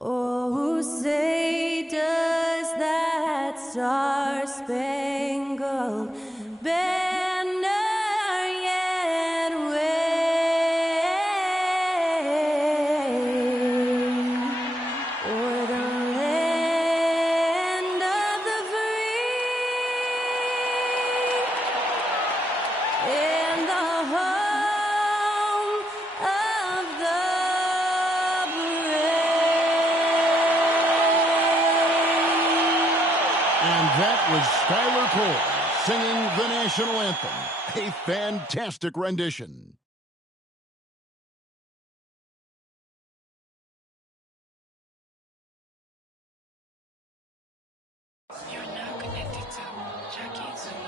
Oh, say does that star-spangled banner yet wave o'er the land of the free and the home of the That was Skylar Cole singing the national anthem. A fantastic rendition. You're now connected to Jackie Zulu.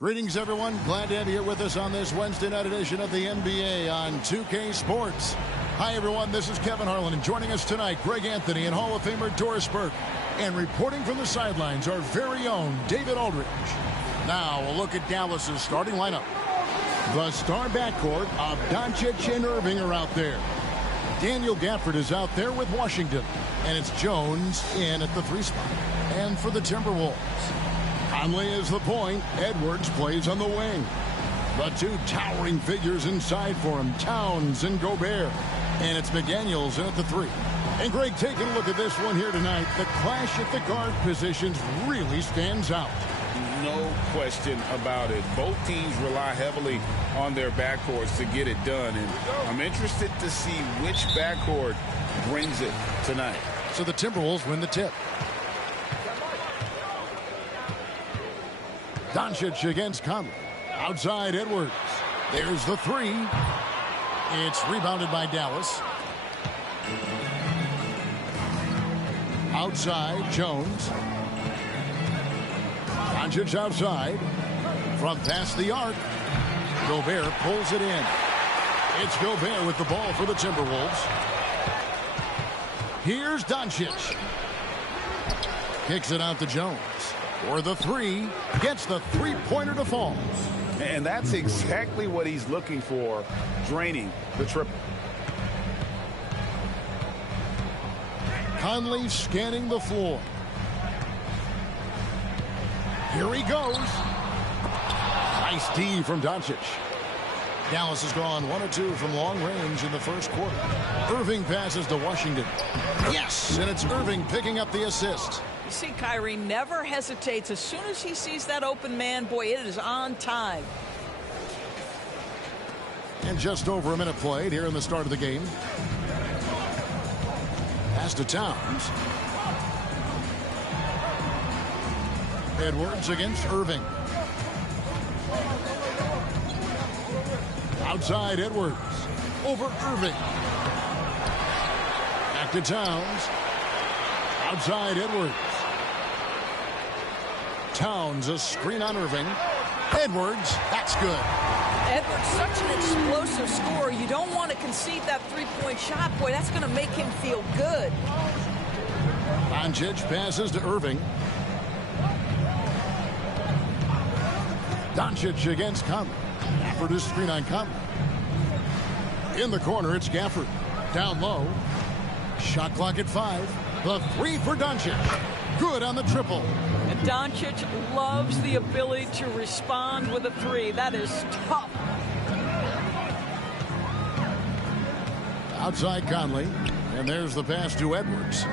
Greetings, everyone. Glad to have you here with us on this Wednesday night edition of the NBA on 2K Sports. Hi, everyone. This is Kevin Harlan, and joining us tonight, Greg Anthony and Hall of Famer Doris Burke. And reporting from the sidelines, our very own David Aldridge. Now, a look at Dallas's starting lineup. The star backcourt of Doncic and Irving are out there. Daniel Gafford is out there with Washington. And it's Jones in at the 3 spot. And for the Timberwolves, Conley is the point. Edwards plays on the wing. The two towering figures inside for him, Towns and Gobert. And it's McDaniels in at the 3. And Greg, taking a look at this one here tonight, the clash at the guard positions really stands out. No question about it. Both teams rely heavily on their backcourts to get it done. And I'm interested to see which backcourt brings it tonight. So the Timberwolves win the tip. Doncic against Conley. Outside Edwards. There's the 3. It's rebounded by Dallas. Outside Jones. Doncic outside. From past the arc. Gobert pulls it in. It's Gobert with the ball for the Timberwolves. Here's Doncic. Kicks it out to Jones. For the 3, gets the three-pointer to fall. And that's exactly what he's looking for, draining the triple. Conley scanning the floor. Here he goes. Nice D from Doncic. Dallas has gone 1 of 2 from long range in the first quarter. Irving passes to Washington. Yes, and it's Irving picking up the assist. You see, Kyrie never hesitates. As soon as he sees that open man, boy, it is on time. And just over a minute played here in the start of the game. Pass to Towns. Edwards against Irving. Outside Edwards. Over Irving. Back to Towns. Outside Edwards. Towns, a screen on Irving. Edwards, that's good. Edwards, such an explosive scorer. You don't want to concede that three-point shot. Boy, that's going to make him feel good. Doncic passes to Irving. Doncic against Conley. Gafford is screen on Conley. In the corner, it's Gafford. Down low. Shot clock at 5. The 3 for Doncic. Good on the triple. And Doncic loves the ability to respond with a 3. That is tough. Outside Conley. And there's the pass to Edwards.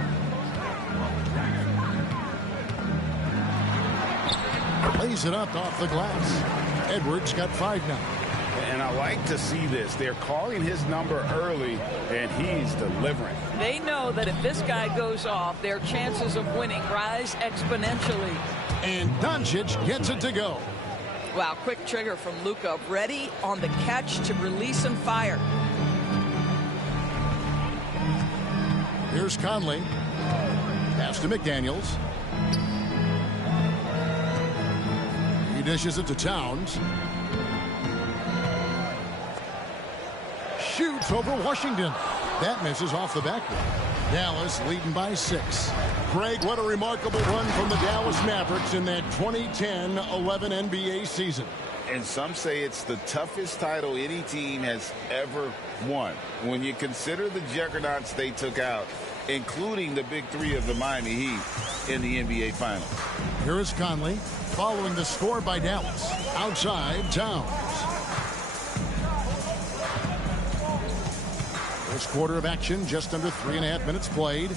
Lays it up off the glass. Edwards got 5 now. And I like to see this. They're calling his number early, and he's delivering. They know that if this guy goes off, their chances of winning rise exponentially. And Doncic gets it to go. Wow, quick trigger from Luka. Ready on the catch to release and fire. Here's Conley. Pass to McDaniels. He dishes it to Towns. Shoots over Washington. That misses off the backboard. Dallas leading by 6. Greg, what a remarkable run from the Dallas Mavericks in that 2010-11 NBA season. And some say it's the toughest title any team has ever won. When you consider the juggernauts they took out, including the big three of the Miami Heat in the NBA Finals. Here is Conley following the score by Dallas. Outside, Towns. First quarter of action, just under 3.5 minutes played.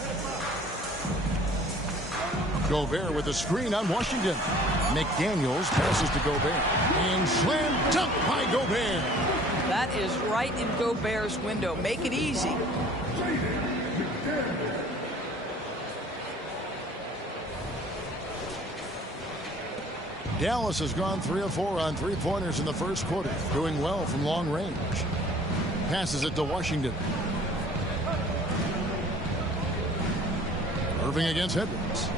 Gobert with a screen on Washington. McDaniels passes to Gobert. And slam dunk by Gobert. That is right in Gobert's window. Make it easy. Dallas has gone 3 of 4 on three-pointers in the first quarter, doing well from long range. Passes it to Washington. Irving against Edwards.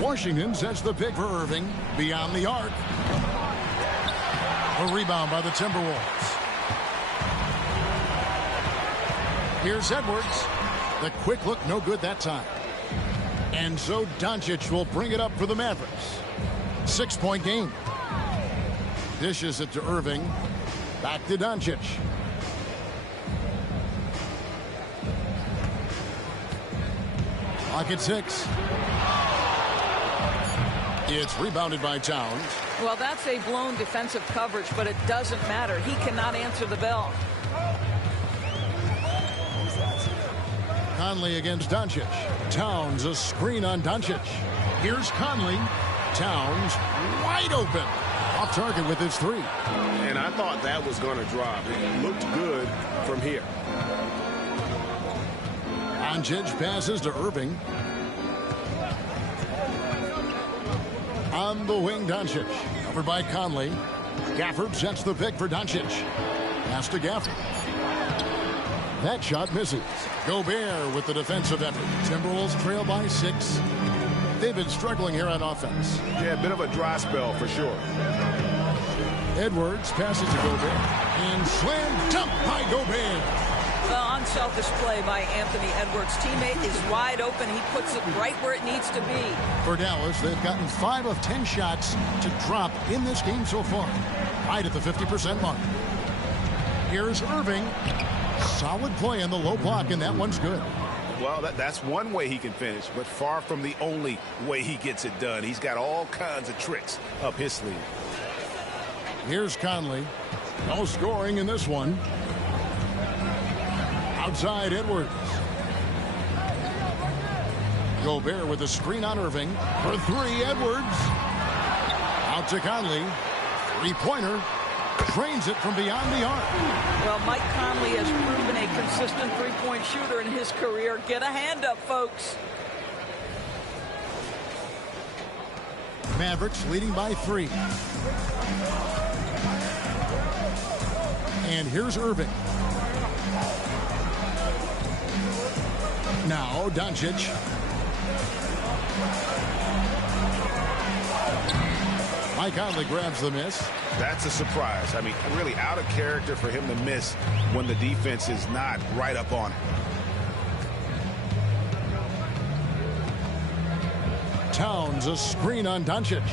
Washington sets the pick for Irving beyond the arc. A rebound by the Timberwolves. Here's Edwards. The quick look, no good that time. And so Doncic will bring it up for the Mavericks. 6-point game. Dishes it to Irving. Back to Doncic. Clock at 6. It's rebounded by Towns. Well, that's a blown defensive coverage, but it doesn't matter. He cannot answer the bell. Conley against Doncic. Towns, a screen on Doncic. Here's Conley. Towns wide open. Off target with his 3. And I thought that was going to drop. It looked good from here. Doncic passes to Irving. On the wing, Doncic. Covered by Conley. Gafford sets the pick for Doncic. Pass to Gafford. That shot misses. Gobert with the defensive effort. Timberwolves trail by 6. They've been struggling here on offense. Yeah, a bit of a dry spell for sure. Edwards passes to Gobert. And slam dunk by Gobert. The unselfish play by Anthony Edwards' teammate is wide open. He puts it right where it needs to be. For Dallas, they've gotten 5 of 10 shots to drop in this game so far. Right at the 50% mark. Here's Irving. Solid play in the low block, and that one's good. Well, that's one way he can finish, but far from the only way he gets it done. He's got all kinds of tricks up his sleeve. Here's Conley. No scoring in this one. Outside Edwards. Gobert with a screen on Irving. For 3, Edwards. Out to Conley. 3-pointer. Drains it from beyond the arc. Well, Mike Conley has proven a consistent three-point shooter in his career. Get a hand up, folks. Mavericks leading by 3. And here's Irving. Now Doncic. Mike Conley grabs the miss. That's a surprise. I mean, really out of character for him to miss when the defense is not right up on it. Towns, a screen on Doncic.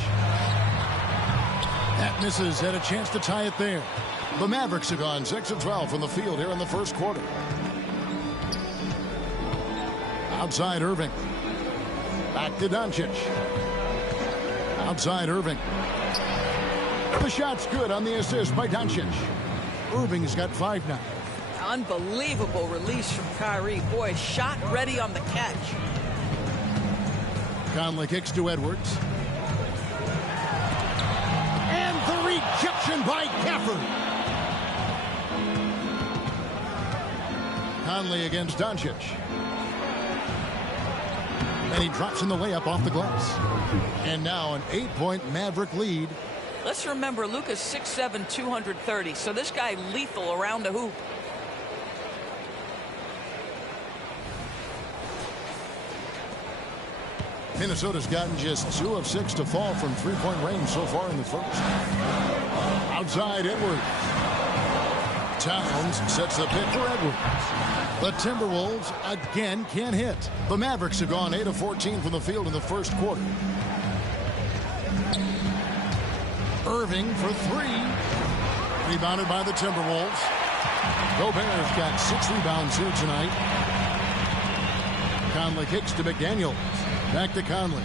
That misses. Had a chance to tie it there. The Mavericks have gone 6 of 12 from the field here in the first quarter. Outside Irving. Back to Doncic. Outside Irving. The shot's good on the assist by Doncic. Irving's got 5 now. Unbelievable release from Kyrie. Boy, shot ready on the catch. Conley kicks to Edwards. And the rejection by Gafford. Conley against Doncic. And he drops in the layup off the glass. And now an 8-point Maverick lead. Let's remember, Luka's 6'7", 230. So this guy lethal around the hoop. Minnesota's gotten just 2 of 6 to fall from three-point range so far in the first. Outside Edwards. Towns sets the pick for Edwards. The Timberwolves again can't hit. The Mavericks have gone 8 of 14 from the field in the first quarter. Irving for 3. Rebounded by the Timberwolves. Gobert's got 6 rebounds here tonight. Conley kicks to McDaniels. Back to Conley.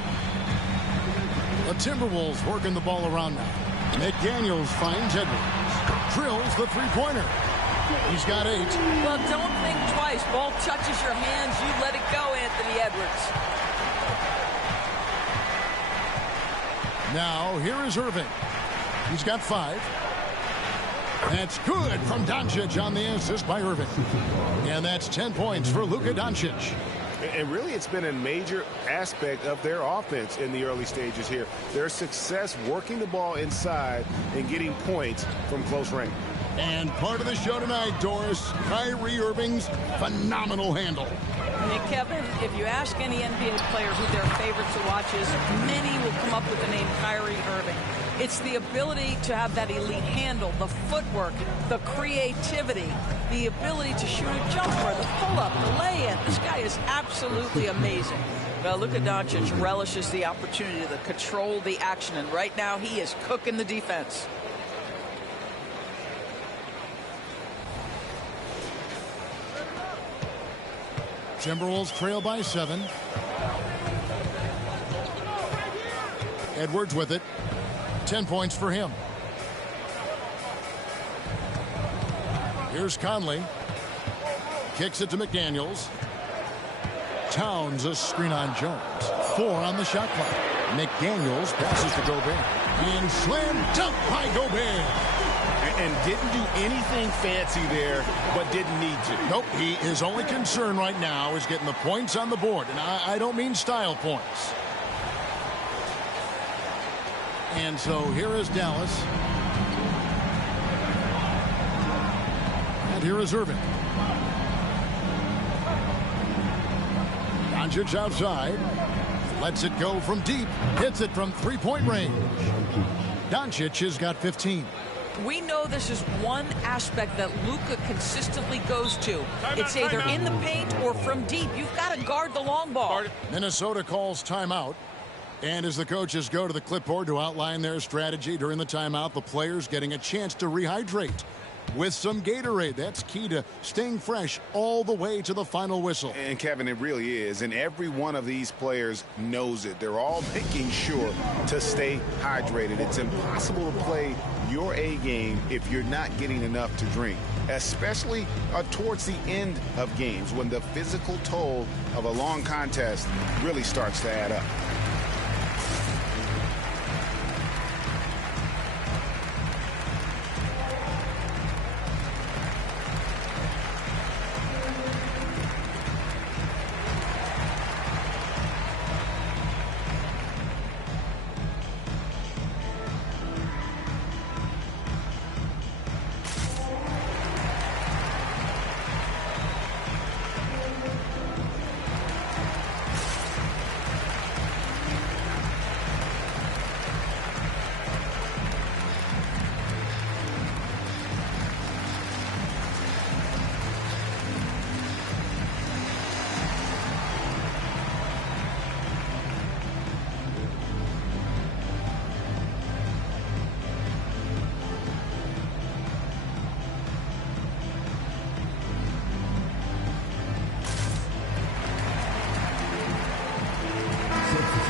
The Timberwolves working the ball around now. McDaniels finds Edwards. Drills the three-pointer. He's got 8. Well, don't think twice. Ball touches your hands. You let it go, Anthony Edwards. Now, here is Irving. He's got 5. That's good from Doncic on the assist by Irving. And that's 10 points for Luka Doncic. And really, it's been a major aspect of their offense in the early stages here. Their success working the ball inside and getting points from close range. And part of the show tonight, Doris, Kyrie Irving's phenomenal handle. Hey, Kevin, if you ask any NBA player who their favorite to watch is, many will come up with the name Kyrie Irving. It's the ability to have that elite handle, the footwork, the creativity, the ability to shoot a jumper, the pull-up, the lay-in. This guy is absolutely amazing. Well, Luka Doncic relishes the opportunity to control the action, and right now he is cooking the defense. Timberwolves trail by 7. Edwards with it. 10 points for him. Here's Conley. Kicks it to McDaniels. Towns a screen on Jones. 4 on the shot clock. McDaniels passes to Gobert. And slam dunk by Gobert. And didn't do anything fancy there, but didn't need to. Nope, his only concern right now is getting the points on the board. And I don't mean style points. And so here is Dallas. And here is Irving. Doncic outside. Lets it go from deep. Hits it from three-point range. Doncic has got 15. We know this is one aspect that Luka consistently goes to. It's either in the paint or from deep. You've got to guard the long ball. Minnesota calls timeout. And as the coaches go to the clipboard to outline their strategy during the timeout, the players getting a chance to rehydrate with some Gatorade. That's key to staying fresh all the way to the final whistle. And Kevin, it really is. And every one of these players knows it. They're all making sure to stay hydrated. It's impossible to play your A game if you're not getting enough to drink, especially towards the end of games when the physical toll of a long contest really starts to add up.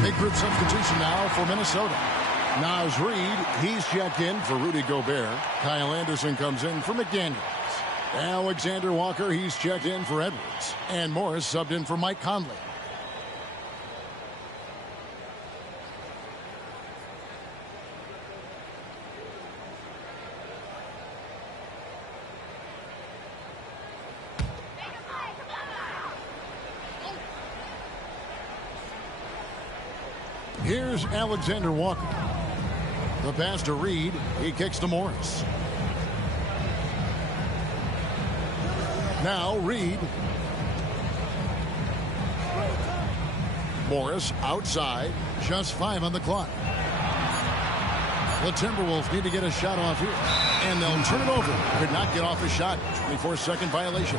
Big group substitution now for Minnesota. Naz Reid, he's checked in for Rudy Gobert. Kyle Anderson comes in for McDaniels. Alexander Walker, he's checked in for Edwards. And Morris subbed in for Mike Conley. Here's Alexander Walker. The pass to Reid. He kicks to Morris. Now Reid. Morris outside. Just 5 on the clock. The Timberwolves need to get a shot off here. And they'll turn it over. Could not get off a shot. 24-second violation.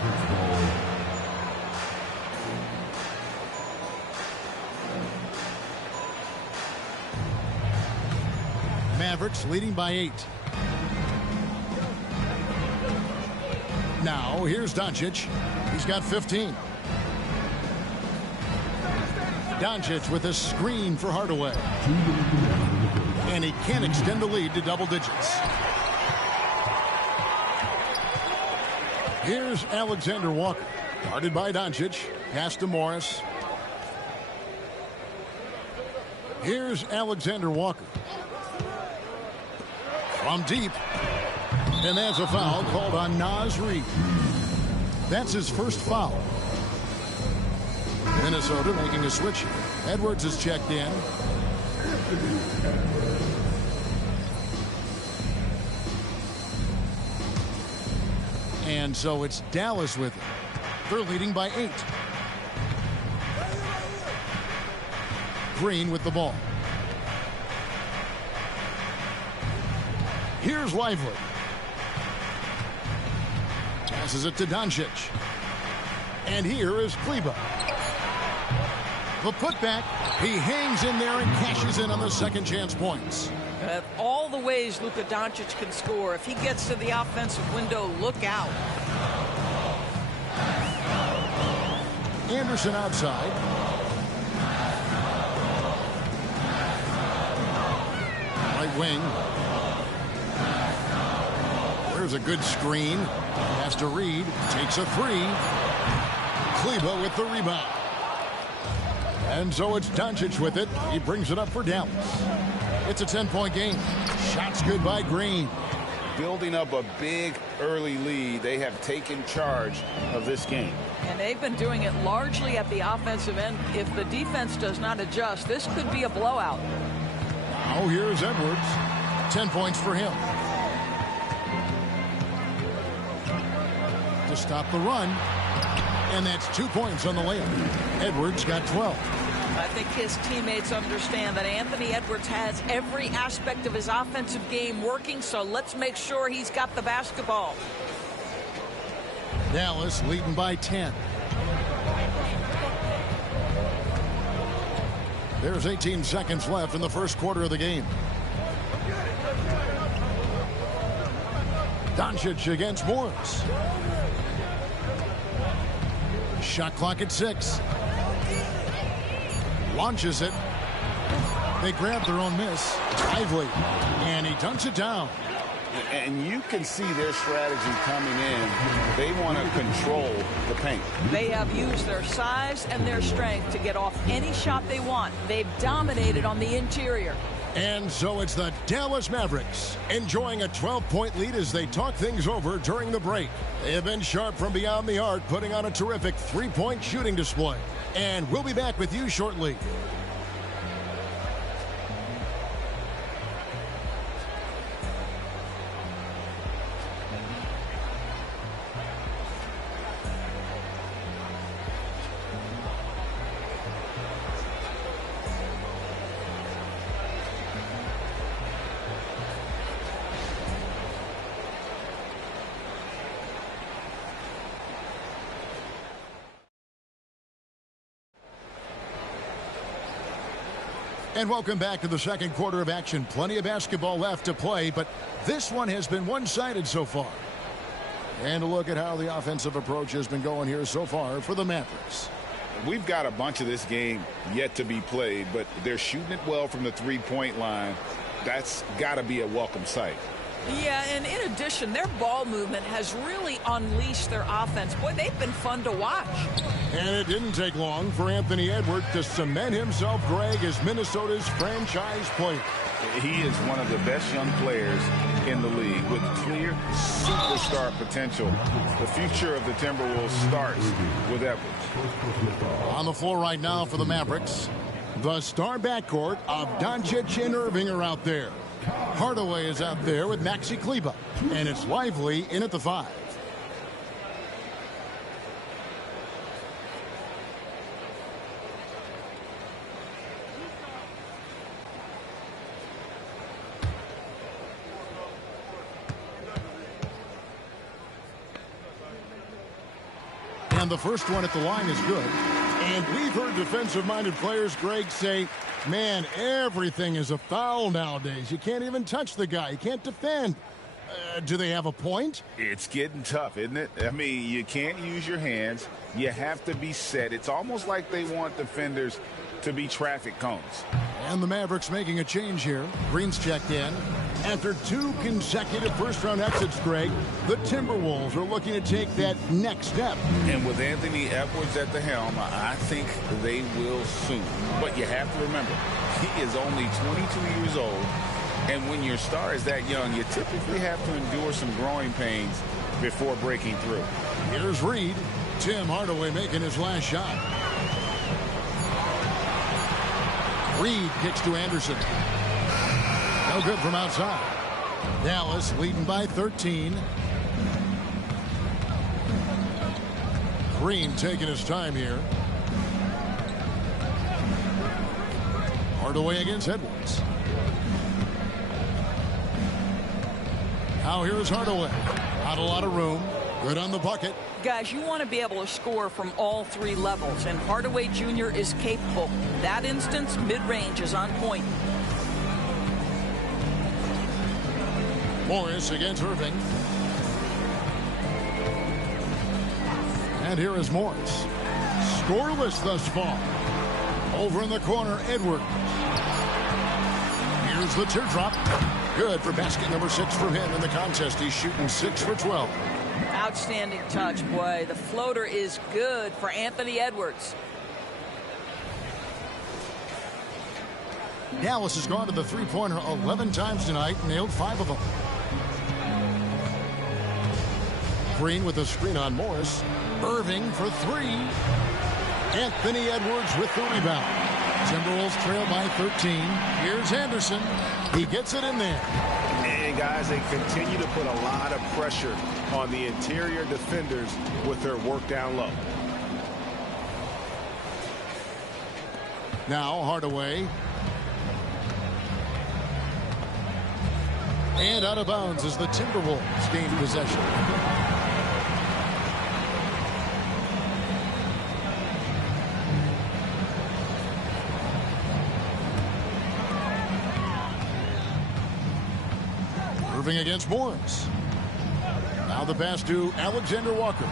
Mavericks leading by 8. Now here's Doncic. He's got 15. Doncic with a screen for Hardaway. And he can't extend the lead to double digits. Here's Alexander Walker. Guarded by Doncic. Pass to Morris. Here's Alexander Walker. From deep. And that's a foul called on Naz Reid. That's his first foul. Minnesota making a switch. Edwards is checked in. And so it's Dallas with it. They're leading by 8. Green with the ball. Here's Lively. Passes it to Doncic. And here is Kleber. The putback. He hangs in there and cashes in on the second chance points. All the ways Luka Doncic can score. If he gets to the offensive window, look out. Anderson outside. Right wing. There's a good screen. Has to Reid. Takes a 3. Kleber with the rebound. And so it's Doncic with it. He brings it up for Dallas. It's a 10-point game. Shots good by Green. Building up a big early lead. They have taken charge of this game. And they've been doing it largely at the offensive end. If the defense does not adjust, this could be a blowout. Now here's Edwards. 10 points for him. To stop the run. And that's 2 points on the layup. Edwards got 12. I think his teammates understand that Anthony Edwards has every aspect of his offensive game working, so let's make sure he's got the basketball. Dallas leading by 10. There's 18 seconds left in the first quarter of the game. Doncic against Morris. Shot clock at 6. Launches it. They grab their own miss. Lively. And he dunks it down. And you can see their strategy coming in. They want to control the paint. They have used their size and their strength to get off any shot they want. They've dominated on the interior. And so it's the Dallas Mavericks enjoying a 12-point lead as they talk things over during the break. They have been sharp from beyond the arc, putting on a terrific 3-point shooting display. And we'll be back with you shortly. And welcome back to the second quarter of action. Plenty of basketball left to play, but this one has been one-sided so far. And a look at how the offensive approach has been going here so far for the Mavericks. We've got a bunch of this game yet to be played, but they're shooting it well from the three-point line. That's got to be a welcome sight. Yeah, and in addition, their ball movement has really unleashed their offense. Boy, they've been fun to watch. And it didn't take long for Anthony Edwards to cement himself, Greg, as Minnesota's franchise player. He is one of the best young players in the league with clear superstar potential. The future of the Timberwolves starts with Edwards. On the floor right now for the Mavericks, the star backcourt of Doncic and Irving are out there. Hardaway is out there with Maxi Kleber, and it's Lively in at the 5. And the first one at the line is good. And we've heard defensive-minded players, Greg, say, man, everything is a foul nowadays. You can't even touch the guy. You can't defend. Do they have a point? It's getting tough, isn't it? I mean, you can't use your hands. You have to be set. It's almost like they want defenders to be traffic cones. And the Mavericks making a change here. Green's checked in. After 2 consecutive first-round exits, Greg, the Timberwolves are looking to take that next step. And with Anthony Edwards at the helm, I think they will soon. But you have to remember, he is only 22 years old. And when your star is that young, you typically have to endure some growing pains before breaking through. Here's Reed. Tim Hardaway making his last shot. Reed kicks to Anderson. No good from outside. Dallas leading by 13. Green taking his time here. Hardaway against Edwards. Now here's Hardaway. Not a lot of room. Good on the bucket. Guys, you want to be able to score from all 3 levels, and Hardaway Jr. is capable. That instance, mid-range is on point. Morris against Irving. And here is Morris. Scoreless thus far. Over in the corner, Edwards. Here's the teardrop. Good for basket number 6 for him in the contest. He's shooting 6 for 12. Outstanding touch, boy. The floater is good for Anthony Edwards. Dallas has gone to the three-pointer 11 times tonight, nailed 5 of them. Green with a screen on Morris. Irving for 3. Anthony Edwards with the rebound. Timberwolves trail by 13. Here's Anderson. He gets it in there. And guys, they continue to put a lot of pressure on the interior defenders with their work down low. Now Hardaway. And out of bounds as the Timberwolves gain possession. Irving against Morris. Now the pass to Alexander Walker.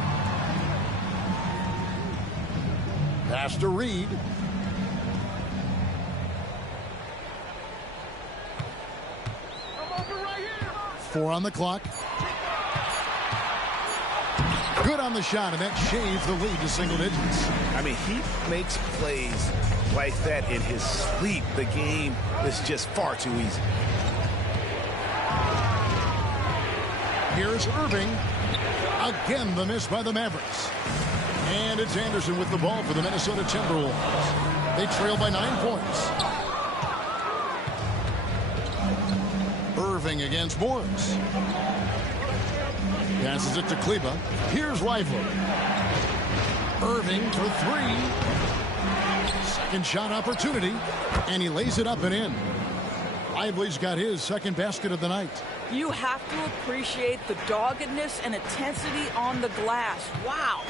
Pass to Reed. Four on the clock. Good on the shot, and that shaves the lead to single digits. I mean, he makes plays like that in his sleep. The game is just far too easy. Here's Irving. Again, the miss by the Mavericks. And it's Anderson with the ball for the Minnesota Timberwolves. They trail by 9 points. Irving against Morris. Passes it to Kleba. Here's Lively. Irving for 3. Second shot opportunity. And he lays it up and in. Lively's got his second basket of the night. You have to appreciate the doggedness and intensity on the glass. Wow.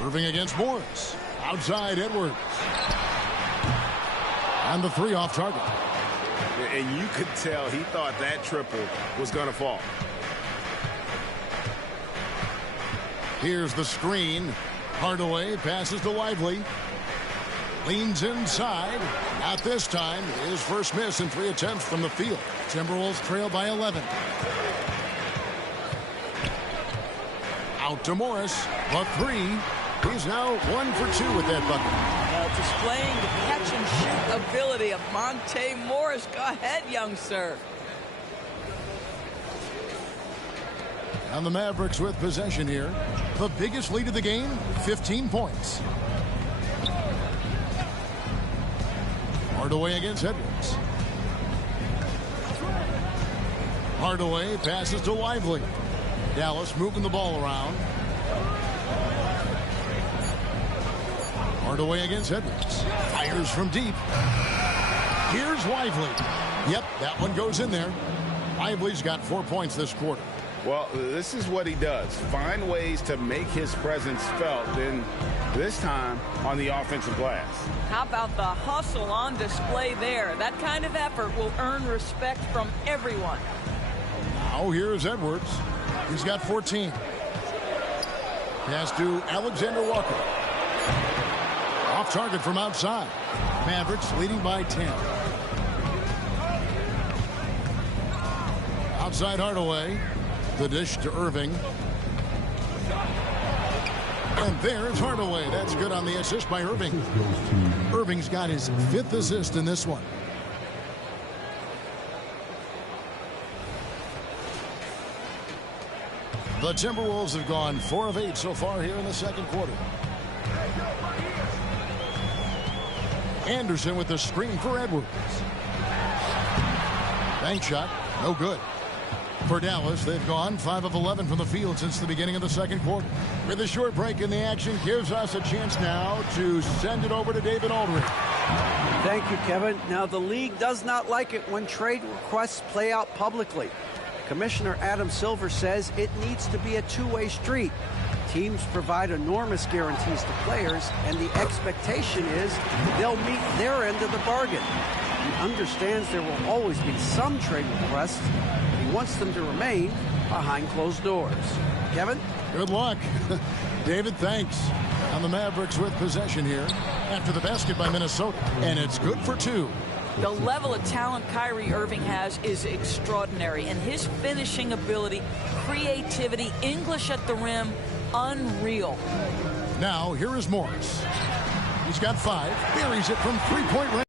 Irving against Morris. Outside Edwards. And the 3 off target. And you could tell he thought that triple was going to fall. Here's the screen. Hardaway passes to Lively. Leans inside. Not this time. His first miss in 3 attempts from the field. Timberwolves trail by 11. Out to Morris. The 3. He's now 1 for 2 with that bucket. Displaying the catch and shoot ability of Monte Morris. Go ahead, young sir. And the Mavericks with possession here. The biggest lead of the game, 15 points. Hardaway against Edwards. Hardaway passes to Lively. Dallas moving the ball around. Hardaway against Edwards. Fires from deep. Here's Lively. Yep, that one goes in there. Lively's got 4 points this quarter. Well, this is what he does. Find ways to make his presence felt, and this time on the offensive glass. How about the hustle on display there? That kind of effort will earn respect from everyone. Now here's Edwards. He's got 14. Pass to Alexander Walker. Off target from outside. Mavericks leading by 10. Outside Hardaway. The dish to Irving. And there's Hardaway. That's good on the assist by Irving. Irving's got his 5th assist in this one. The Timberwolves have gone 4 of 8 so far here in the second quarter. Anderson with the screen for Edwards. Bank shot, no good. For Dallas, they've gone 5 of 11 from the field since the beginning of the second quarter. With a short break in the action, gives us a chance now to send it over to David Aldridge. Thank you, Kevin. Now, the league does not like it when trade requests play out publicly. Commissioner Adam Silver says it needs to be a two-way street. Teams provide enormous guarantees to players, and the expectation is they'll meet their end of the bargain. He understands there will always be some trade requests. He wants them to remain behind closed doors. Kevin? Good luck. David, thanks. On the Mavericks with possession here after the basket by Minnesota, and it's good for 2. The level of talent Kyrie Irving has is extraordinary, and his finishing ability, creativity, English at the rim, unreal. Now, here is Morris. He's got 5. Buries it from 3-point range.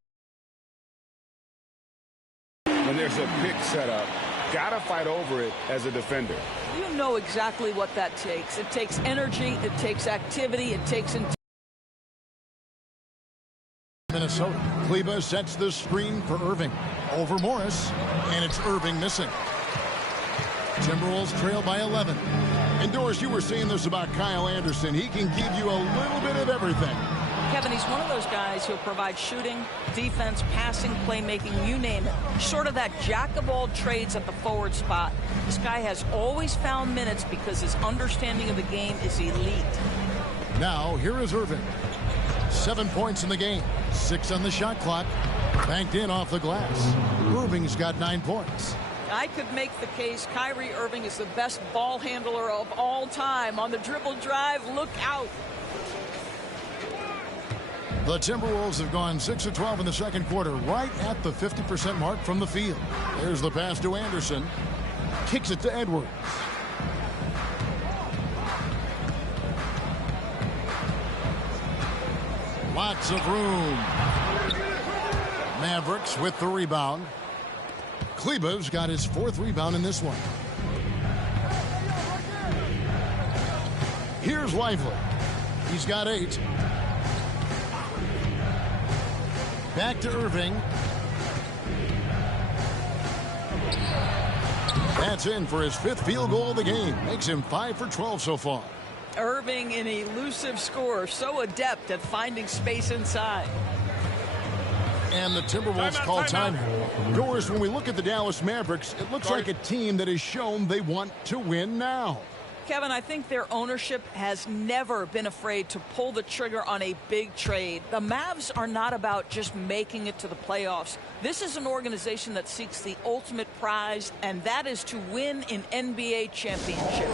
When there's a pick set up, gotta fight over it as a defender. You know exactly what that takes. It takes energy, it takes activity, it takes Minnesota. Kleba sets the screen for Irving. Over Morris, and it's Irving missing. Timberwolves trail by 11. And Doris, you were saying this about Kyle Anderson. He can give you a little bit of everything. Kevin, he's one of those guys who'll provide shooting, defense, passing, playmaking, you name it. Sort of that jack of all trades at the forward spot. This guy has always found minutes because his understanding of the game is elite. Now, here is Irving. 7 points in the game. 6 on the shot clock. Banked in off the glass. Irving's got 9 points. I could make the case Kyrie Irving is the best ball handler of all time. On the dribble drive, look out. The Timberwolves have gone 6 of 12 in the second quarter, right at the 50% mark from the field. There's the pass to Anderson. Kicks it to Edwards. Lots of room. Mavericks with the rebound. Kleba's got his 4th rebound in this one. Here's Lively. He's got 8. Back to Irving. That's in for his 5th field goal of the game. Makes him 5 for 12 so far. Irving, an elusive scorer, so adept at finding space inside. And the Timberwolves call timeout. Doris, when we look at the Dallas Mavericks, it looks like a team that has shown they want to win now. Kevin, I think their ownership has never been afraid to pull the trigger on a big trade. The Mavs are not about just making it to the playoffs. This is an organization that seeks the ultimate prize, and that is to win an NBA championship.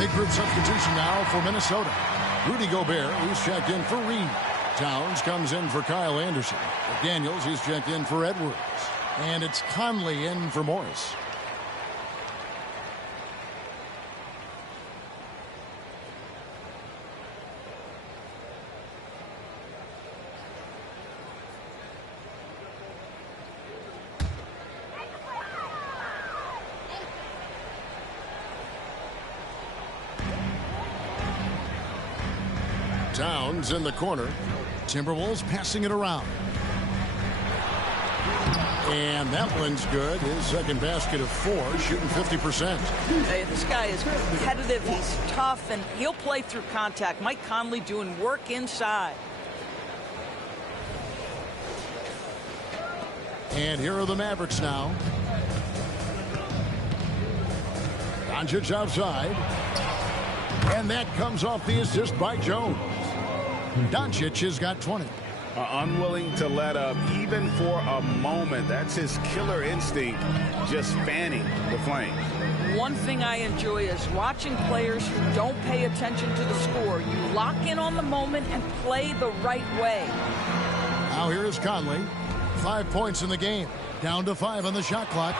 Big group substitution now for Minnesota. Rudy Gobert, he's checked in for Reed. Towns comes in for Kyle Anderson. Daniels, he's checked in for Edwards. And it's Conley in for Morris. Towns in the corner. Timberwolves passing it around. And that one's good. His second basket of 4, shooting 50%. Hey, this guy is competitive. He's tough, and he'll play through contact. Mike Conley doing work inside. And here are the Mavericks now. Doncic outside. And that comes off the assist by Jones. Doncic has got 20. Unwilling to let up even for a moment. That's his killer instinct, just fanning the flames. One thing I enjoy is watching players who don't pay attention to the score. You lock in on the moment and play the right way. Now here is Conley. 5 points in the game. Down to 5 on the shot clock.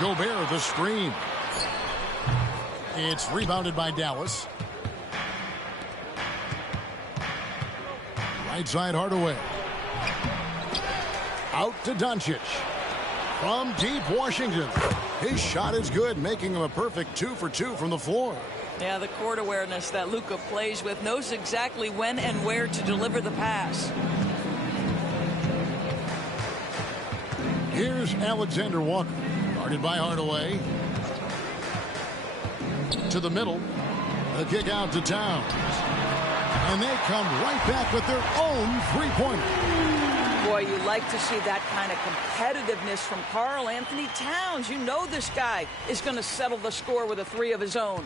Gobert the screen. It's rebounded by Dallas. Right side Hardaway. Out to Doncic. From deep Washington. His shot is good, making him a perfect 2 for 2 from the floor. Yeah, the court awareness that Luka plays with, knows exactly when and where to deliver the pass. Here's Alexander Walker. Guarded by Hardaway. To the middle. The kick out to Towns. And they come right back with their own three-pointer. Boy, you like to see that kind of competitiveness from Karl Anthony Towns. You know this guy is going to settle the score with a 3 of his own.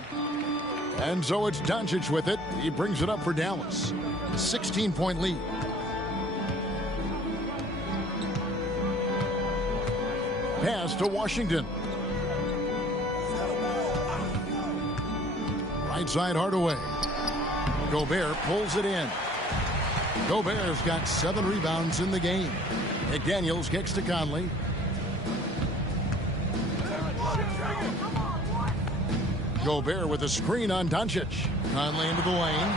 And so it's Doncic with it. He brings it up for Dallas. 16-point lead. Pass to Washington. Right side Hardaway. Gobert pulls it in. Gobert's got 7 rebounds in the game. McDaniels kicks to Conley. Gobert with a screen on Doncic. Conley into the lane.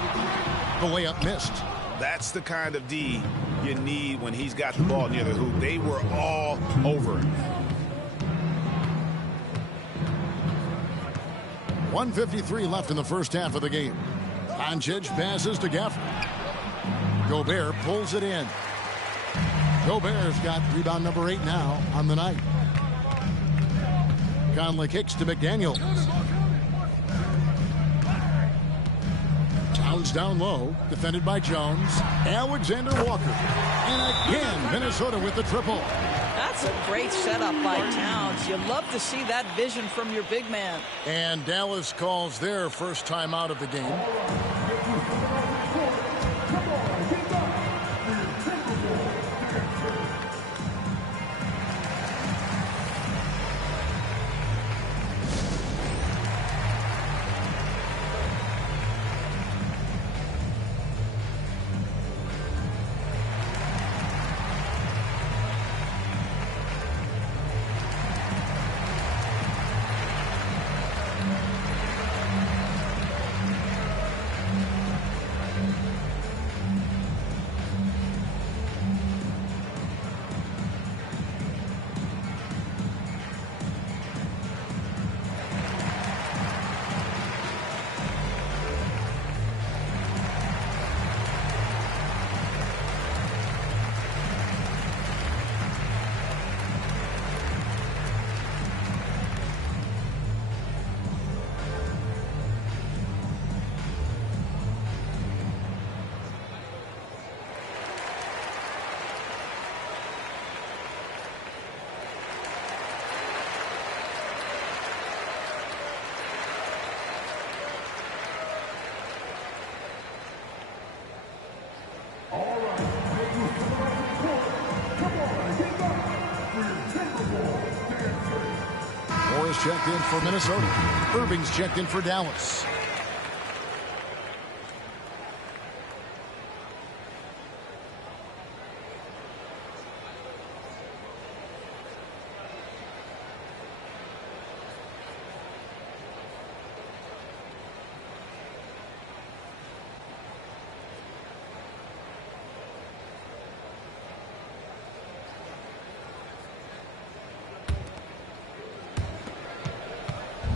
The layup missed. That's the kind of D you need when he's got the ball near the hoop. They were all over him. 1:53 left in the first half of the game. Doncic passes to Gafford. Gobert pulls it in. Gobert's got rebound number 8 now on the night. Conley kicks to McDaniels. Towns down low, defended by Jones. Alexander Walker. And again, Minnesota with the triple. That's a great setup by Towns. You love to see that vision from your big man. And Dallas calls their first time out of the game. Morris checked in for Minnesota. Irving's checked in for Dallas.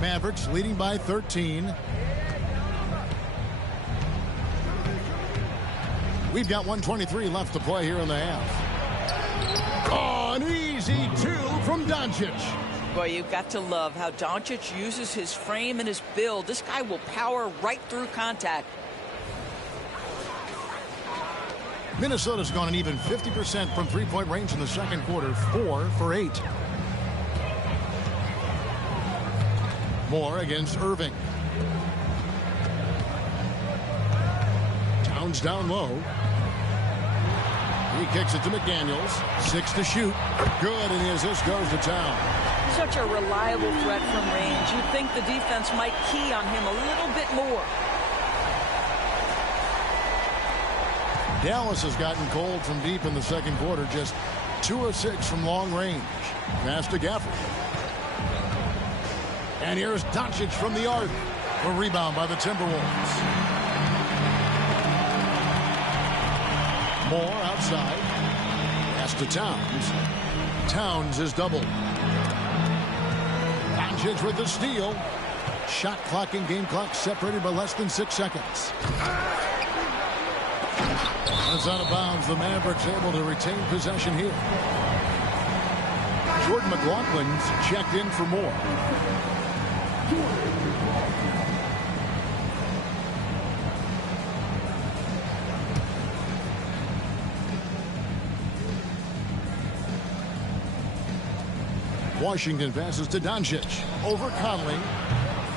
Mavericks leading by 13. We've got 1:23 left to play here in the half. Oh, an easy two from Doncic. Boy, you've got to love how Doncic uses his frame and his build. This guy will power right through contact. Minnesota's gone an even 50% from three-point range in the second quarter, 4 for 8. Moore against Irving. Towns down low. He kicks it to McDaniels. 6 to shoot. Good, and the assist goes to Towns. Such a reliable threat from range. You'd think the defense might key on him a little bit more. Dallas has gotten cold from deep in the second quarter. Just 2 of 6 from long range. Pass to Gafford. And here's Doncic from the arc. A rebound by the Timberwolves. Moore outside. Pass to Towns. Towns is doubled. Doncic with the steal. Shot clock and game clock separated by less than 6 seconds. That's out of bounds. The Mavericks able to retain possession here. Jordan McLaughlin's checked in for more. Washington passes to Doncic. Over Conley.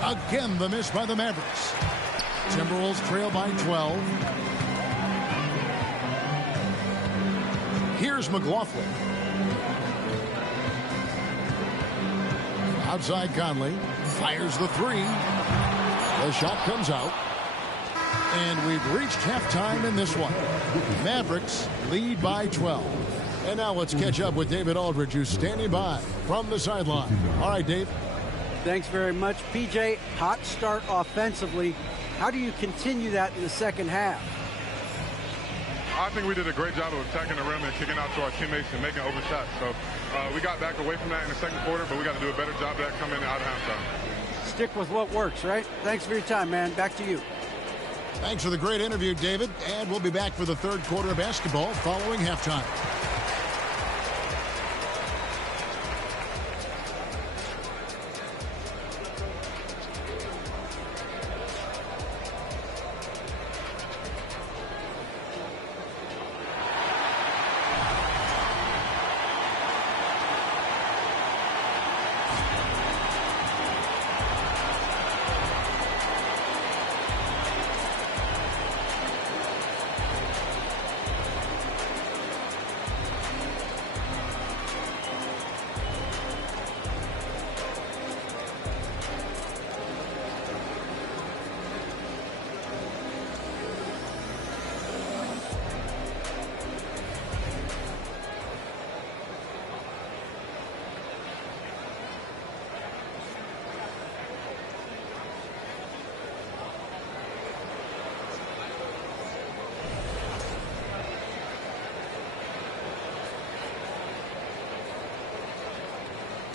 Again, the miss by the Mavericks. Timberwolves trail by 12. Here's McLaughlin. Outside Conley. Fires the three. The shot comes out. And we've reached halftime in this one. Mavericks lead by 12. And now let's catch up with David Aldridge, who's standing by from the sideline. All right, Dave. Thanks very much. PJ, hot start offensively. How do you continue that in the second half? I think we did a great job of attacking the rim and kicking out to our teammates and making open shots. So we got back away from that in the second quarter, but we got to do a better job of that coming out of halftime. Stick with what works, right? Thanks for your time, man. Back to you. Thanks for the great interview, David. And we'll be back for the third quarter of basketball following halftime.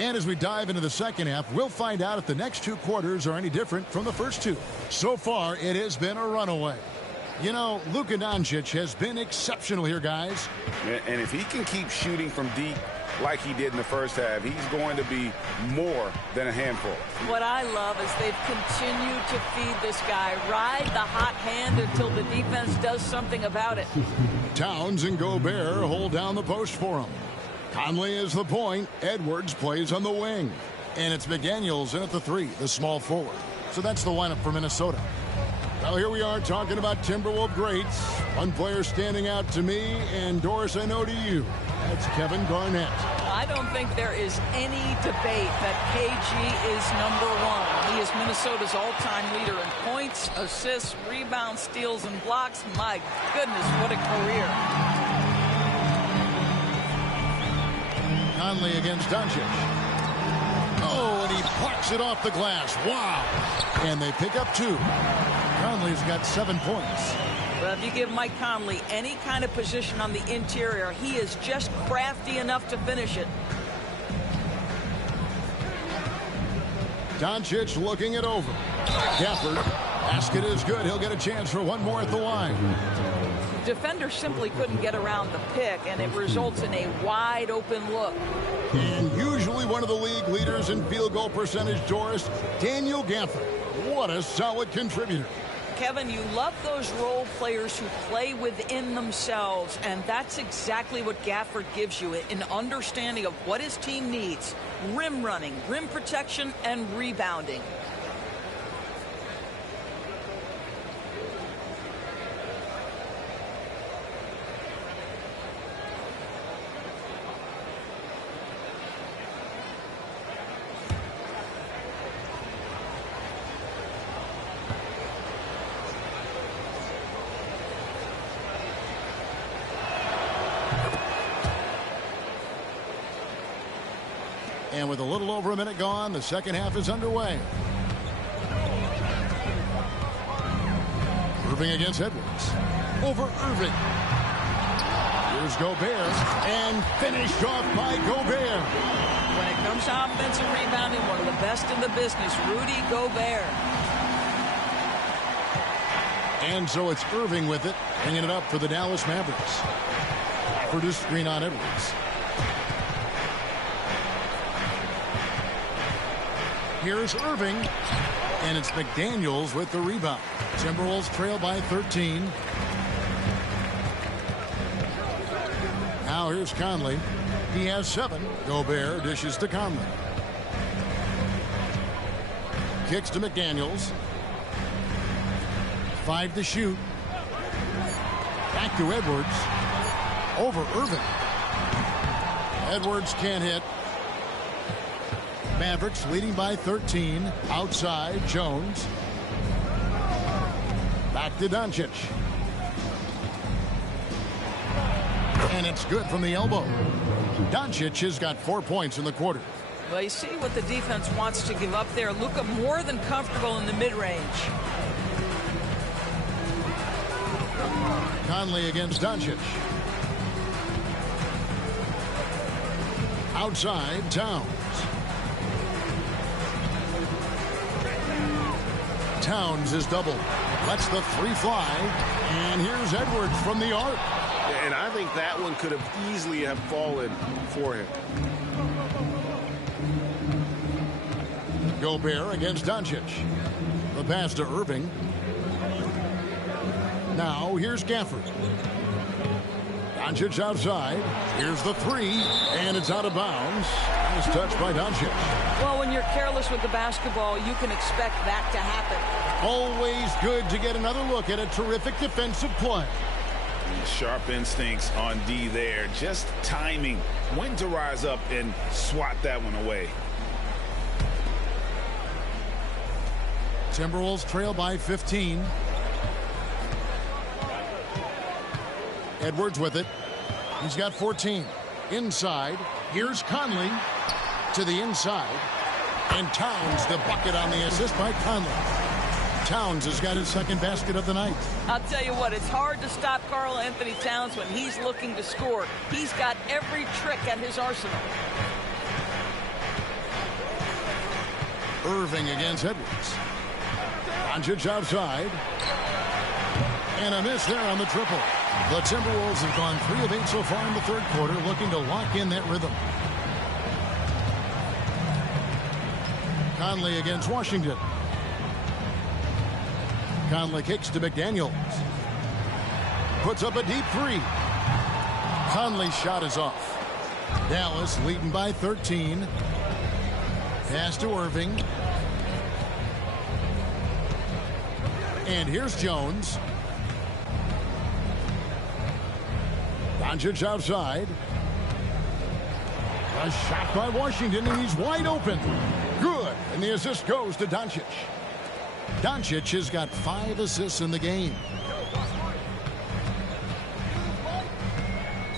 And as we dive into the second half, we'll find out if the next 2 quarters are any different from the first 2. So far, it has been a runaway. You know, Luka Doncic has been exceptional here, guys. And if he can keep shooting from deep like he did in the first half, he's going to be more than a handful. What I love is they've continued to feed this guy. Ride the hot hand until the defense does something about it. Towns and Gobert hold down the post for him. Conley is the point. Edwards plays on the wing. And it's McDaniels in at the 3, the small forward. So that's the lineup for Minnesota. Well, here we are talking about Timberwolves greats. One player standing out to me, and Doris, I know to you. That's Kevin Garnett. I don't think there is any debate that KG is #1. He is Minnesota's all-time leader in points, assists, rebounds, steals, and blocks. My goodness, what a career. Conley against Doncic. Oh, and he plucks it off the glass. Wow. And they pick up 2. Conley's got 7 points. Well, if you give Mike Conley any kind of position on the interior, he is just crafty enough to finish it. Doncic looking it over. Gafford. Basket is good. He'll get a chance for one more at the line. Defender simply couldn't get around the pick, and it results in a wide open look. And usually one of the league leaders in field goal percentage, Doris, Daniel Gafford. What a solid contributor. Kevin, you love those role players who play within themselves, and that's exactly what Gafford gives you, an understanding of what his team needs. Rim running, rim protection, and rebounding. And with a little over a minute gone, the second half is underway. Irving against Edwards. Over Irving. Here's Gobert. And finished off by Gobert. When it comes to offensive rebounding, one of the best in the business, Rudy Gobert. And so it's Irving with it, hanging it up for the Dallas Mavericks. For this screen on Edwards. Here's Irving, and it's McDaniels with the rebound. Timberwolves trail by 13. Now here's Conley. He has 7. Gobert dishes to Conley. Kicks to McDaniels. 5 to shoot. Back to Edwards. Over Irving. Edwards can't hit. Mavericks leading by 13. Outside, Jones. Back to Doncic. And it's good from the elbow. Doncic has got 4 points in the quarter. Well, you see what the defense wants to give up there. Luka more than comfortable in the mid-range. Conley against Doncic. Outside, Towns. Towns is doubled. Lets the 3 fly. And here's Edwards from the arc. And I think that one could have easily have fallen for him. Gobert against Doncic. The pass to Irving. Now here's Gafford. Doncic outside. Here's the 3, and it's out of bounds. Nice touch by Doncic. Well, when you're careless with the basketball, you can expect that to happen. Always good to get another look at a terrific defensive play. Sharp instincts on D there. Just timing when to rise up and swat that one away. Timberwolves trail by 15. Edwards with it. He's got 14. Inside. Here's Conley to the inside. And Towns the bucket on the assist by Conley. Towns has got his second basket of the night. I'll tell you what, it's hard to stop Karl Anthony Towns when he's looking to score. He's got every trick at his arsenal. Irving against Edwards. Doncic outside. And a miss there on the triple. The Timberwolves have gone 3 of 8 so far in the third quarter, looking to lock in that rhythm. Conley against Washington. Conley kicks to McDaniels. Puts up a deep 3. Conley's shot is off. Dallas leading by 13. Pass to Irving. And here's Jones. Doncic outside. A shot by Washington, and he's wide open. Good. And the assist goes to Doncic. Doncic has got 5 assists in the game.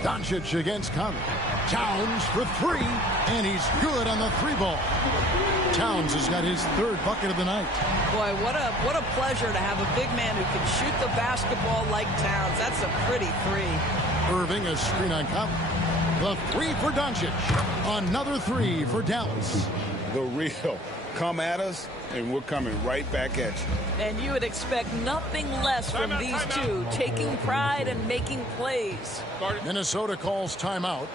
Doncic against Conley. Towns for 3, and he's good on the 3-ball. Towns has got his 3rd bucket of the night. Boy, what a pleasure to have a big man who can shoot the basketball like Towns. That's a pretty 3. Irving, a screen on Conley. The 3 for Doncic. Another 3 for Dallas. the real. Come at us, and we're coming right back at you. And you would expect nothing less from these two, taking pride and making plays. Minnesota calls timeout.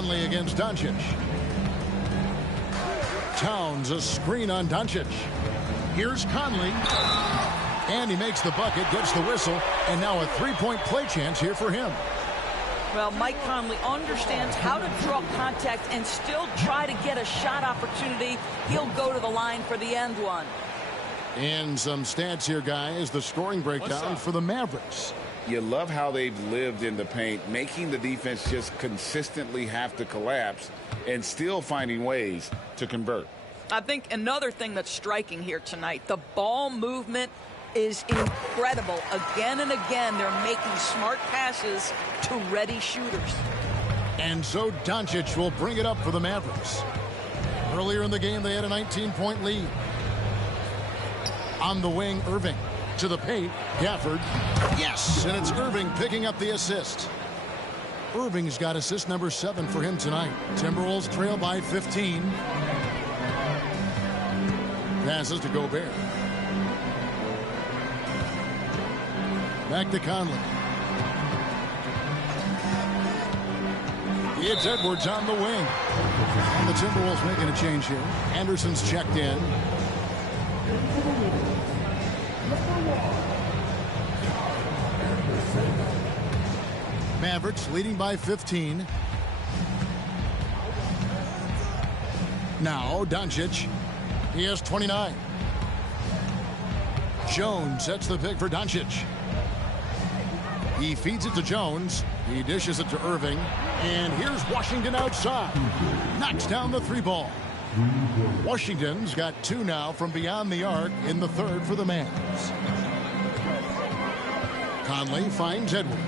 Conley against Doncic. Towns a screen on Doncic. Here's Conley. And he makes the bucket, gets the whistle, and now a three-point play chance here for him. Well, Mike Conley understands how to draw contact and still try to get a shot opportunity. He'll go to the line for the end one. And some stats here, guys. The scoring breakdown for the Mavericks. You love how they've lived in the paint, making the defense just consistently have to collapse and still finding ways to convert. I think another thing that's striking here tonight, the ball movement is incredible. Again and again, they're making smart passes to ready shooters. And so Doncic will bring it up for the Mavericks. Earlier in the game, they had a 19-point lead. On the wing, Irving. To the paint, Gafford. Yes, and it's Irving picking up the assist. Irving's got assist number 7 for him tonight. Timberwolves trail by 15. Passes to Gobert. Back to Conley. It's Edwards on the wing. And the Timberwolves making a change here. Anderson's checked in. Mavericks leading by 15. Now Doncic. He has 29. Jones sets the pick for Doncic. He feeds it to Jones. He dishes it to Irving. And here's Washington outside. Knocks down the 3 ball. Washington's got 2 now from beyond the arc in the 3rd for the Mavs. Conley finds Edwards.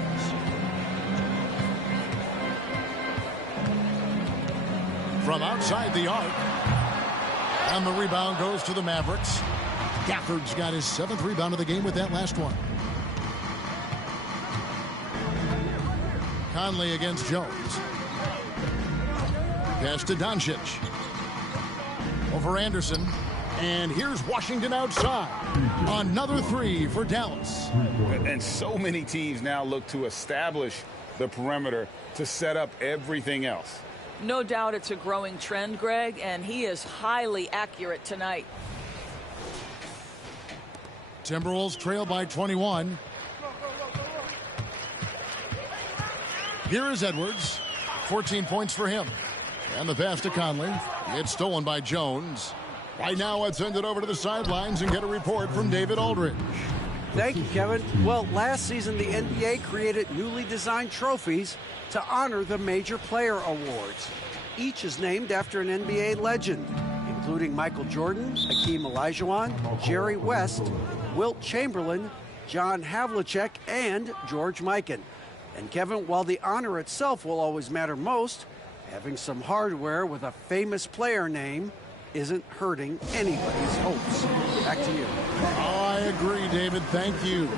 From outside the arc. And the rebound goes to the Mavericks. Gafford's got his 7th rebound of the game with that last one. Conley against Jones. Pass to Doncic. Over Anderson. And here's Washington outside. Another 3 for Dallas. And so many teams now look to establish the perimeter to set up everything else. No doubt it's a growing trend, Greg, and he is highly accurate tonight. Timberwolves trail by 21. Here is Edwards. 14 points for him. And the pass to Conley. It's stolen by Jones. Right now, let's send it over to the sidelines and get a report from David Aldridge. Thank you, Kevin. Well, last season, the NBA created newly designed trophies to honor the major player awards. Each is named after an NBA legend, including Michael Jordan, Hakeem Olajuwon, Jerry West, Wilt Chamberlain, John Havlicek, and George Mikan. And Kevin, while the honor itself will always matter most, having some hardware with a famous player name isn't hurting anybody's hopes. Back to you. Oh, I agree, David. Thank you.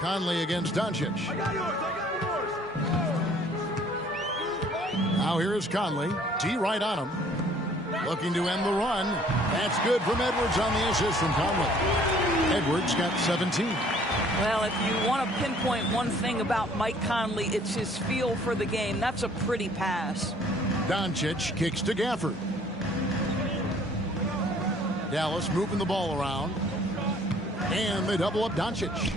Conley against Doncic. Now here is Conley. D right on him. Looking to end the run. That's good from Edwards on the assist from Conley. Edwards got 17. Well, if you want to pinpoint one thing about Mike Conley, it's his feel for the game. That's a pretty pass. Doncic kicks to Gafford. Dallas moving the ball around. And they double up Doncic.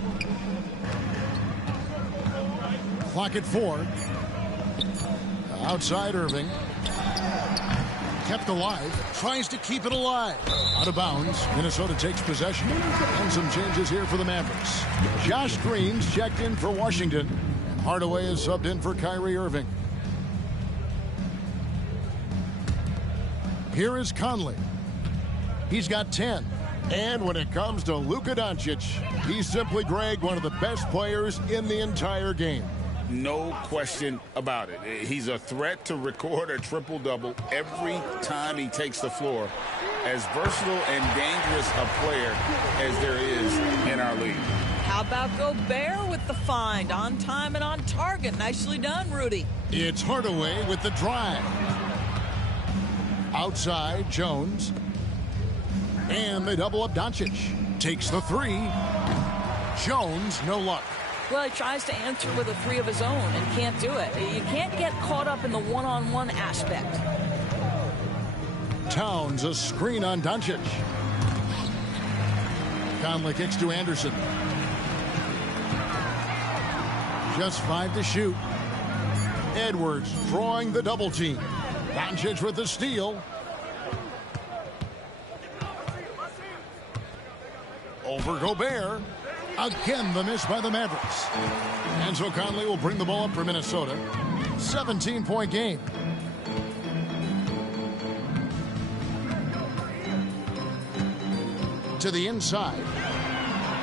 Clock at 4. Outside Irving. Kept alive. Tries to keep it alive. Out of bounds. Minnesota takes possession. And some changes here for the Mavericks. Josh Green's checked in for Washington. And Hardaway is subbed in for Kyrie Irving. Here is Conley. He's got 10. And when it comes to Luka Doncic, he's simply, Greg, one of the best players in the entire game. No question about it. He's a threat to record a triple-double every time he takes the floor. As versatile and dangerous a player as there is in our league. How about Gobert with the find? On time and on target. Nicely done, Rudy. It's Hardaway with the drive. Outside, Jones. And they double up Doncic. Takes the 3. Jones, no luck. Well, he tries to answer with a 3 of his own and can't do it. You can't get caught up in the one-on-one aspect. Towns, a screen on Doncic. Conley kicks to Anderson. Just 5 to shoot. Edwards drawing the double team. Doncic with the steal. Over Gobert. Again, the miss by the Mavericks. And so Conley will bring the ball up for Minnesota. 17-point game. To the inside.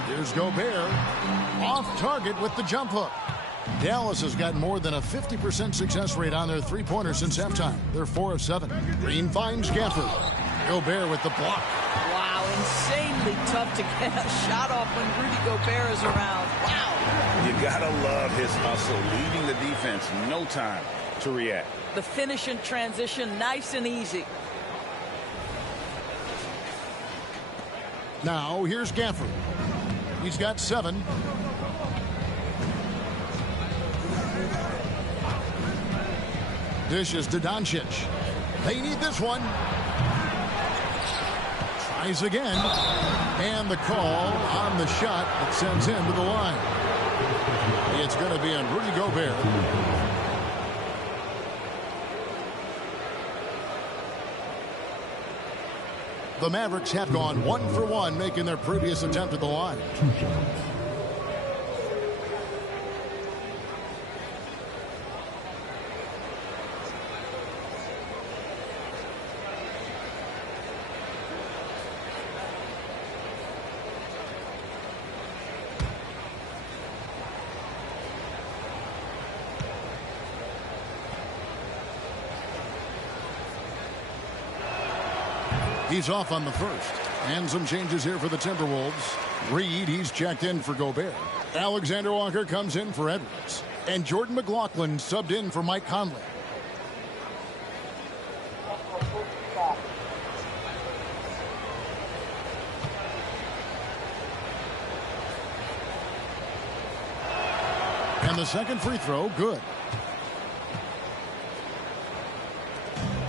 Here's Gobert. Off target with the jump hook. Dallas has got more than a 50% success rate on their three-pointers since halftime. They're 4 of 7. Green finds Gafford. Gobert with the block. Wow, insanely tough to get a shot off when Rudy Gobert is around. Wow. You gotta love his hustle, leaving the defense no time to react. The finish in transition, nice and easy. Now here's Gafford. He's got 7. Dishes to Doncic. They need this one. Tries again. And the call on the shot that sends him to the line. It's going to be on Rudy Gobert. The Mavericks have gone 1 for 1, making their previous attempt at the line. He's off on the first. And some changes here for the Timberwolves. Reed, he's checked in for Gobert. Alexander Walker comes in for Edwards. And Jordan McLaughlin subbed in for Mike Conley. And the second free throw, good.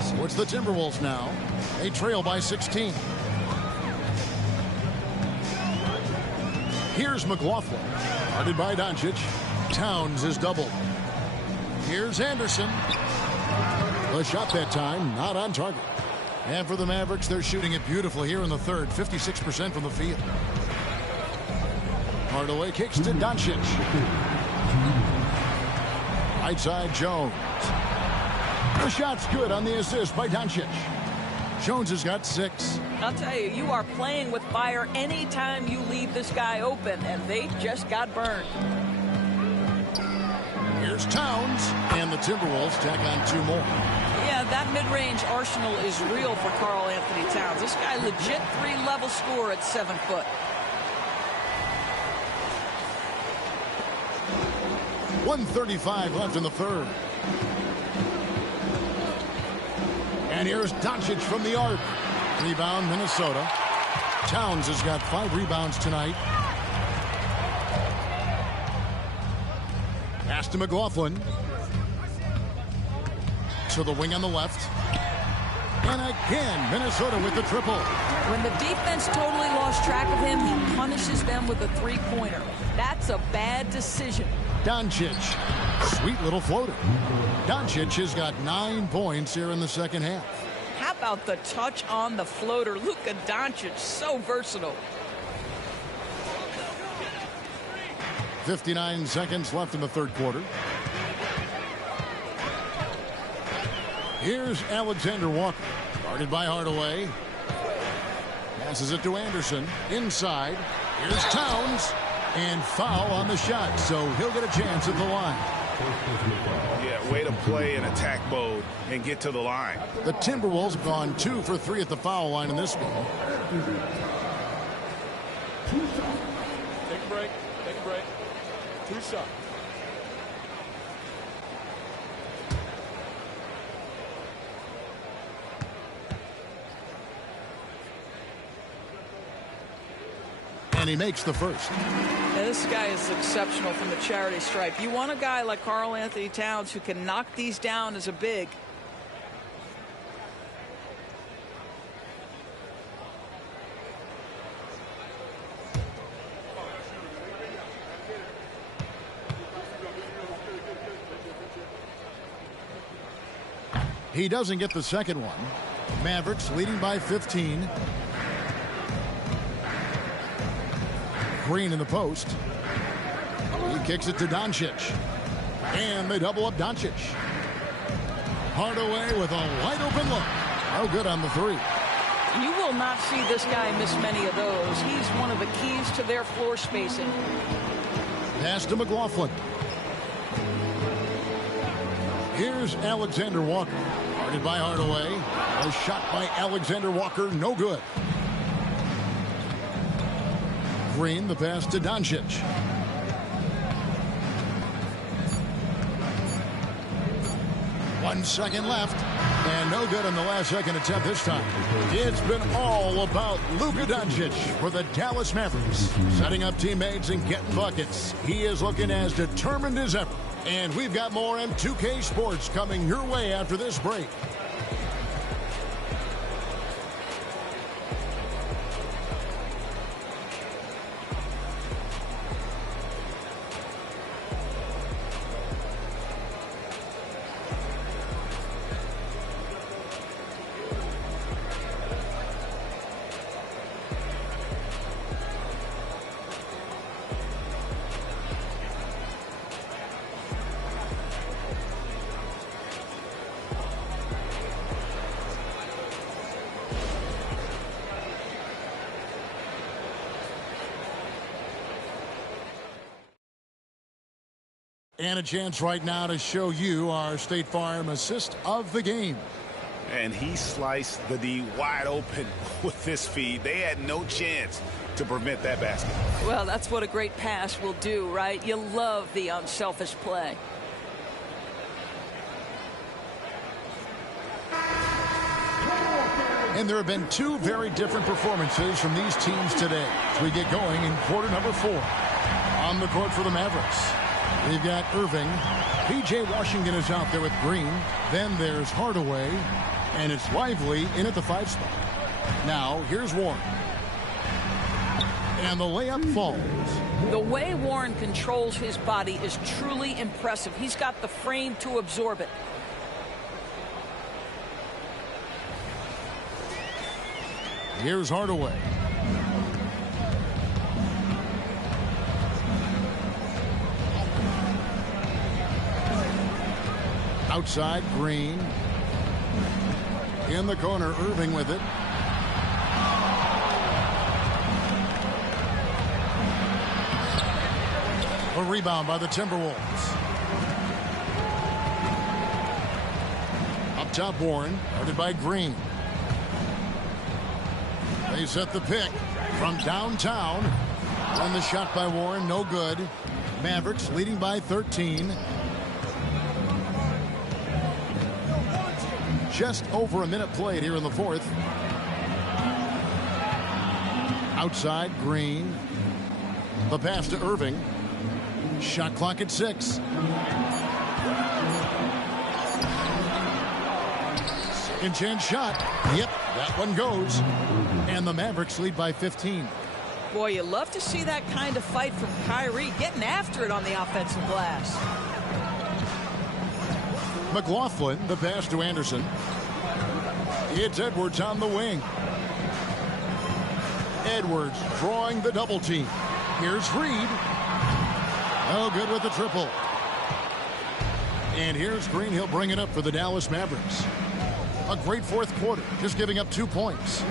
So it's the Timberwolves now. They trail by 16. Here's McLaughlin. Guarded by Doncic. Towns is doubled. Here's Anderson. The shot that time, not on target. And for the Mavericks, they're shooting it beautifully here in the third. 56% from the field. Hardaway kicks to Doncic. Right side, Jones. The shot's good on the assist by Doncic. Jones has got 6. I'll tell you, you are playing with fire anytime you leave this guy open, and they just got burned. Here's Towns, and the Timberwolves tack on 2 more. Yeah, that mid-range arsenal is real for Karl Anthony Towns. This guy legit 3-level scorer at 7 foot. .135 left in the third. And here's Doncic from the arc. Rebound, Minnesota. Towns has got 5 rebounds tonight. Pass to McLaughlin. To the wing on the left. And again, Minnesota with the triple. When the defense totally lost track of him, he punishes them with a 3-pointer. That's a bad decision. Doncic. Sweet little floater. Doncic has got 9 points here in the second half. How about the touch on the floater? Luka Doncic, so versatile. 59 seconds left in the third quarter. Here's Alexander Walker. Guarded by Hardaway. Passes it to Anderson. Inside. Here's Towns. And foul on the shot, so he'll get a chance at the line. Yeah, way to play in attack mode and get to the line. The Timberwolves have gone 2 for 3 at the foul line in this game. Take a break. Take a break. 2 shots. And he makes the first. Now, this guy is exceptional from the charity stripe. You want a guy like Karl Anthony Towns who can knock these down as a big. He doesn't get the second one. Mavericks leading by 15. Green in the post. He kicks it to Doncic. And they double up Doncic. Hardaway with a wide open look. No good on the 3. You will not see this guy miss many of those. He's one of the keys to their floor spacing. Pass to McLaughlin. Here's Alexander Walker. Guarded by Hardaway. A shot by Alexander Walker, no good. Green, the pass to Doncic. One second left, and no good on the last second attempt this time. It's been all about Luka Doncic for the Dallas Mavericks, setting up teammates and getting buckets. He is looking as determined as ever. And we've got more M2K Sports coming your way after this break. And a chance right now to show you our State Farm assist of the game. And he sliced the D wide open with this feed. They had no chance to prevent that basket. Well, that's what a great pass will do, right? You love the unselfish play. And there have been two very different performances from these teams today as we get going in quarter number 4. On the court for the Mavericks, we've got Irving. P.J. Washington is out there with Green. Then there's Hardaway. And it's Lively in at the 5 spot. Now, here's Warren. And the layup falls. The way Warren controls his body is truly impressive. He's got the frame to absorb it. Here's Hardaway. Outside, Green. In the corner, Irving with it. A rebound by the Timberwolves. Up top, Warren, guarded by Green. They set the pick from downtown. And the shot by Warren, no good. Mavericks leading by 13. Just over a minute played here in the 4th. Outside, Green. The pass to Irving. Shot clock at 6. Second chance shot. Yep, that one goes. And the Mavericks lead by 15. Boy, you love to see that kind of fight from Kyrie, getting after it on the offensive glass. McLaughlin, the pass to Anderson. It's Edwards on the wing. Edwards drawing the double team. Here's Reed. Oh, good with the triple. And here's Green. He'll bring it up for the Dallas Mavericks. A great 4th quarter, just giving up 2 points.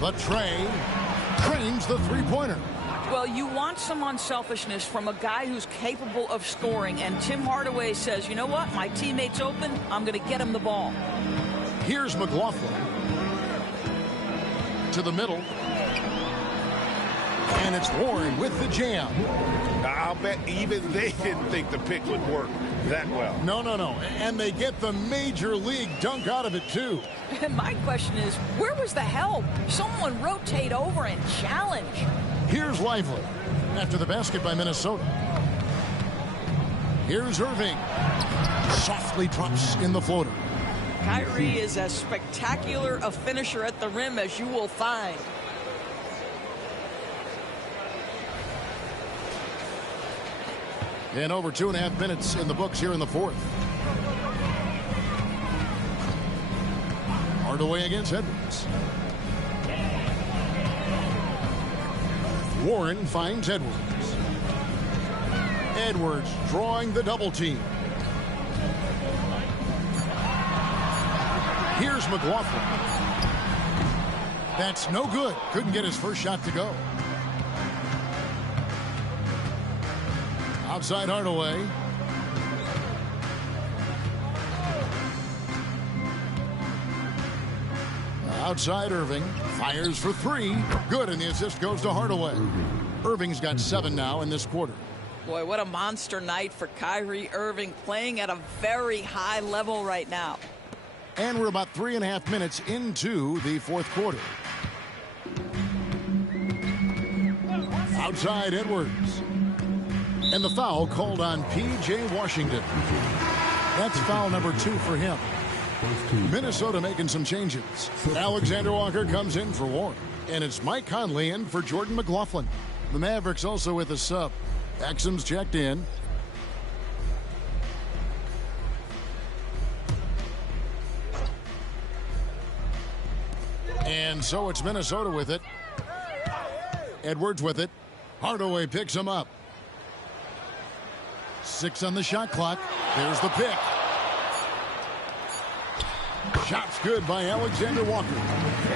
But Trey trains the 3-pointer. Well, you want some unselfishness from a guy who's capable of scoring, and Tim Hardaway says, you know what, my teammate's open, I'm going to get him the ball. Here's McLaughlin to the middle. And it's Warren with the jam. I'll bet even they didn't think the pick would work that well. No. And they get the major league dunk out of it, too. And my question is, where was the help? Someone rotate over and challenge. Here's Lively after the basket by Minnesota. Here's Irving. Softly drops in the floater. Kyrie is as spectacular a finisher at the rim as you will find. And over 2.5 minutes in the books here in the 4th. Hardaway against Edwards. Warren finds Edwards. Edwards drawing the double team. Here's McLaughlin. That's no good. Couldn't get his first shot to go. Outside Hardaway. Outside Irving. Fires for three. Good, and the assist goes to Hardaway. Irving's got 7 now in this quarter. Boy, what a monster night for Kyrie Irving, playing at a very high level right now. And we're about 3.5 minutes into the fourth quarter. Outside Edwards. And the foul called on P.J. Washington. That's foul number 2 for him. Minnesota making some changes. Alexander Walker comes in for Warren. And it's Mike Conley in for Jordan McLaughlin. The Mavericks also with a sub. Exum's checked in. And so it's Minnesota with it. Edwards with it. Hardaway picks him up. 6 on the shot clock. There's the pick. Shot's good by Alexander Walker.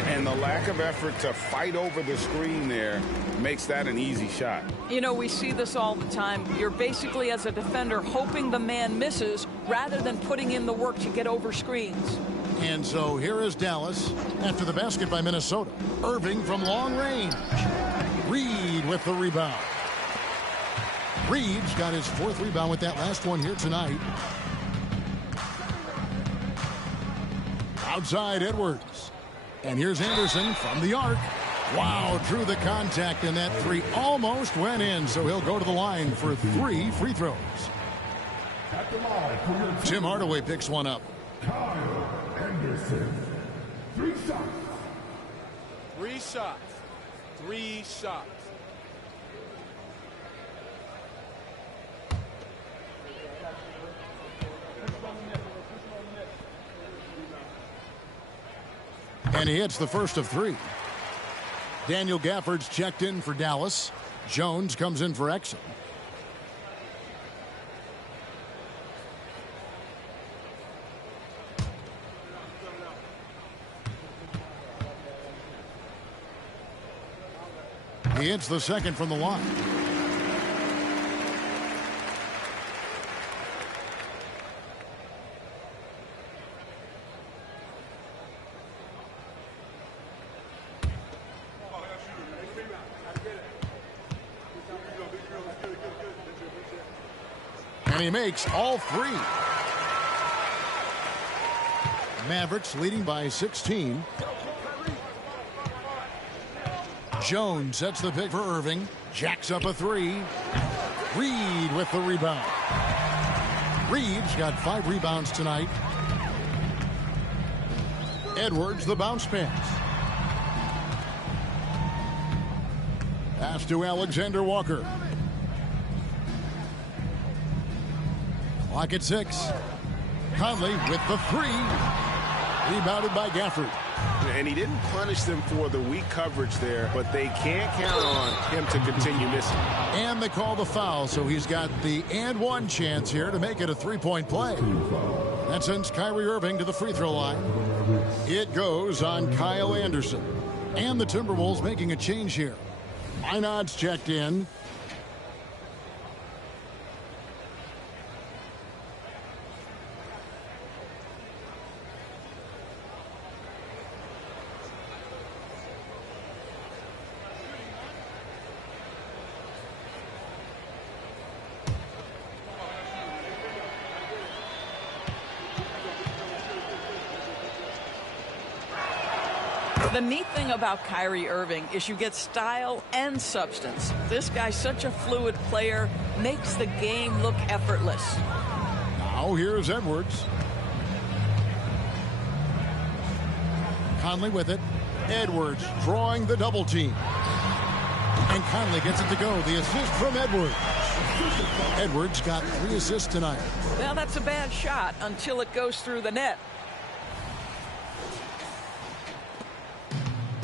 And the lack of effort to fight over the screen there makes that an easy shot. You know, we see this all the time. You're basically, as a defender, hoping the man misses rather than putting in the work to get over screens. And so here is Dallas after the basket by Minnesota. Irving from long range. Reed with the rebound. Reed's got his 4th rebound with that last one here tonight. Outside Edwards. And here's Anderson from the arc. Wow, drew the contact, and that 3 almost went in, so he'll go to the line for 3 free throws. Tim Hardaway picks one up. Anderson. 3 shots. 3 shots. 3 shots. And he hits the first of 3. Daniel Gafford's checked in for Dallas. Jones comes in for Exum. He hits the second from the line. And he makes all 3. Mavericks leading by 16. Jones sets the pick for Irving. Jacks up a 3. Reed with the rebound. Reed's got 5 rebounds tonight. Edwards the bounce pass. Pass to Alexander Walker. Clock at 6. Conley with the 3. Rebounded by Gafford. And he didn't punish them for the weak coverage there, but they can't count on him to continue missing. And they call the foul, so he's got the and 1 chance here to make it a 3-point play. That sends Kyrie Irving to the free throw line. It goes on Kyle Anderson. And the Timberwolves making a change here. Minod's checked in. The neat thing about Kyrie Irving is you get style and substance. This guy's such a fluid player, makes the game look effortless. Now here's Edwards. Conley with it. Edwards drawing the double team. And Conley gets it to go. The assist from Edwards. Edwards got 3 assists tonight. Well, that's a bad shot until it goes through the net.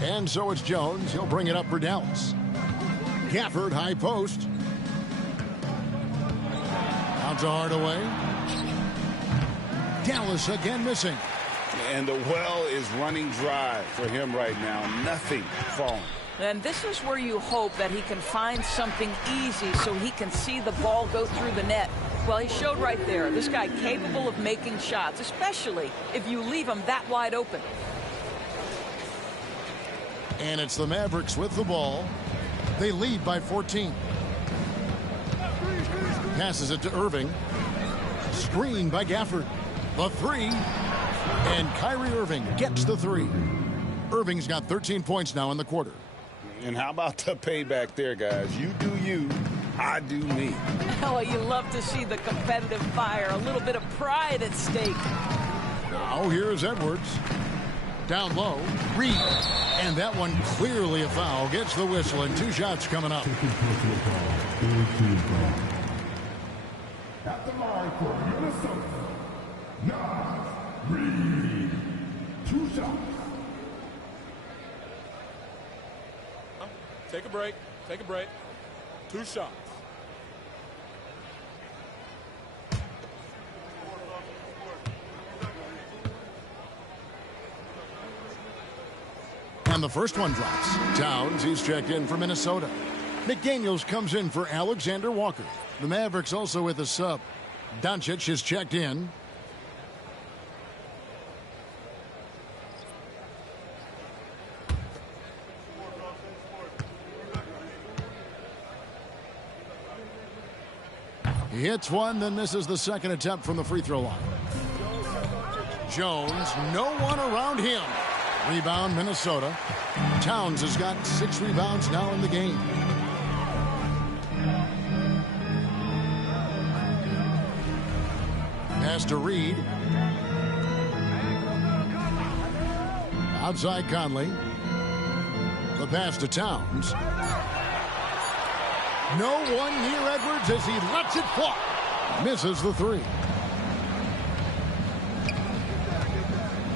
And so it's Jones. He'll bring it up for Dallas. Gafford, high post. Out to Hardaway. Dallas again missing. And the well is running dry for him right now. Nothing falling. And this is where you hope that he can find something easy so he can see the ball go through the net. Well, he showed right there. This guy capable of making shots, especially if you leave him that wide open. And it's the Mavericks with the ball. They lead by 14. Passes it to Irving. Screen by Gafford. The three. And Kyrie Irving gets the three. Irving's got 13 points now in the quarter. And how about the payback there, guys? You do you, I do me. Oh, you love to see the competitive fire. A little bit of pride at stake. Now here's Edwards. Down low. Reed. And that one clearly a foul. Gets the whistle and 2 shots coming up. At the line for Minnesota, Reed. 2 shots. Take a break. Take a break. 2 shots. And the first one drops. Towns, he's checked in for Minnesota. McDaniels comes in for Alexander Walker. The Mavericks also with a sub. Doncic is checked in. He hits one, then misses the second attempt from the free throw line. Jones, no one around him. Rebound, Minnesota. Towns has got 6 rebounds now in the game. Pass to Reed. Outside Conley. The pass to Towns. No one near Edwards as he lets it fly. Misses the three.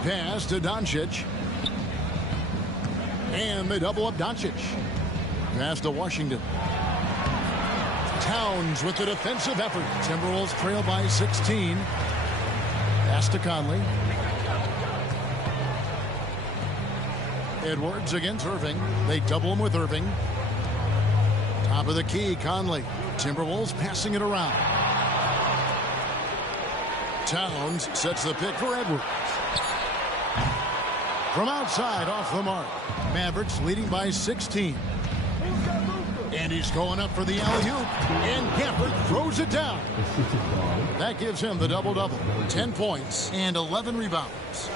Pass to Doncic. And they double up Doncic. Pass to Washington. Towns with the defensive effort. Timberwolves trail by 16. Pass to Conley. Edwards against Irving. They double him with Irving. Top of the key, Conley. Timberwolves passing it around. Towns sets the pick for Edwards. From outside, off the mark. Mavericks leading by 16. And he's going up for the alley-oop. And Gafford throws it down. That gives him the double-double. 10 points and 11 rebounds.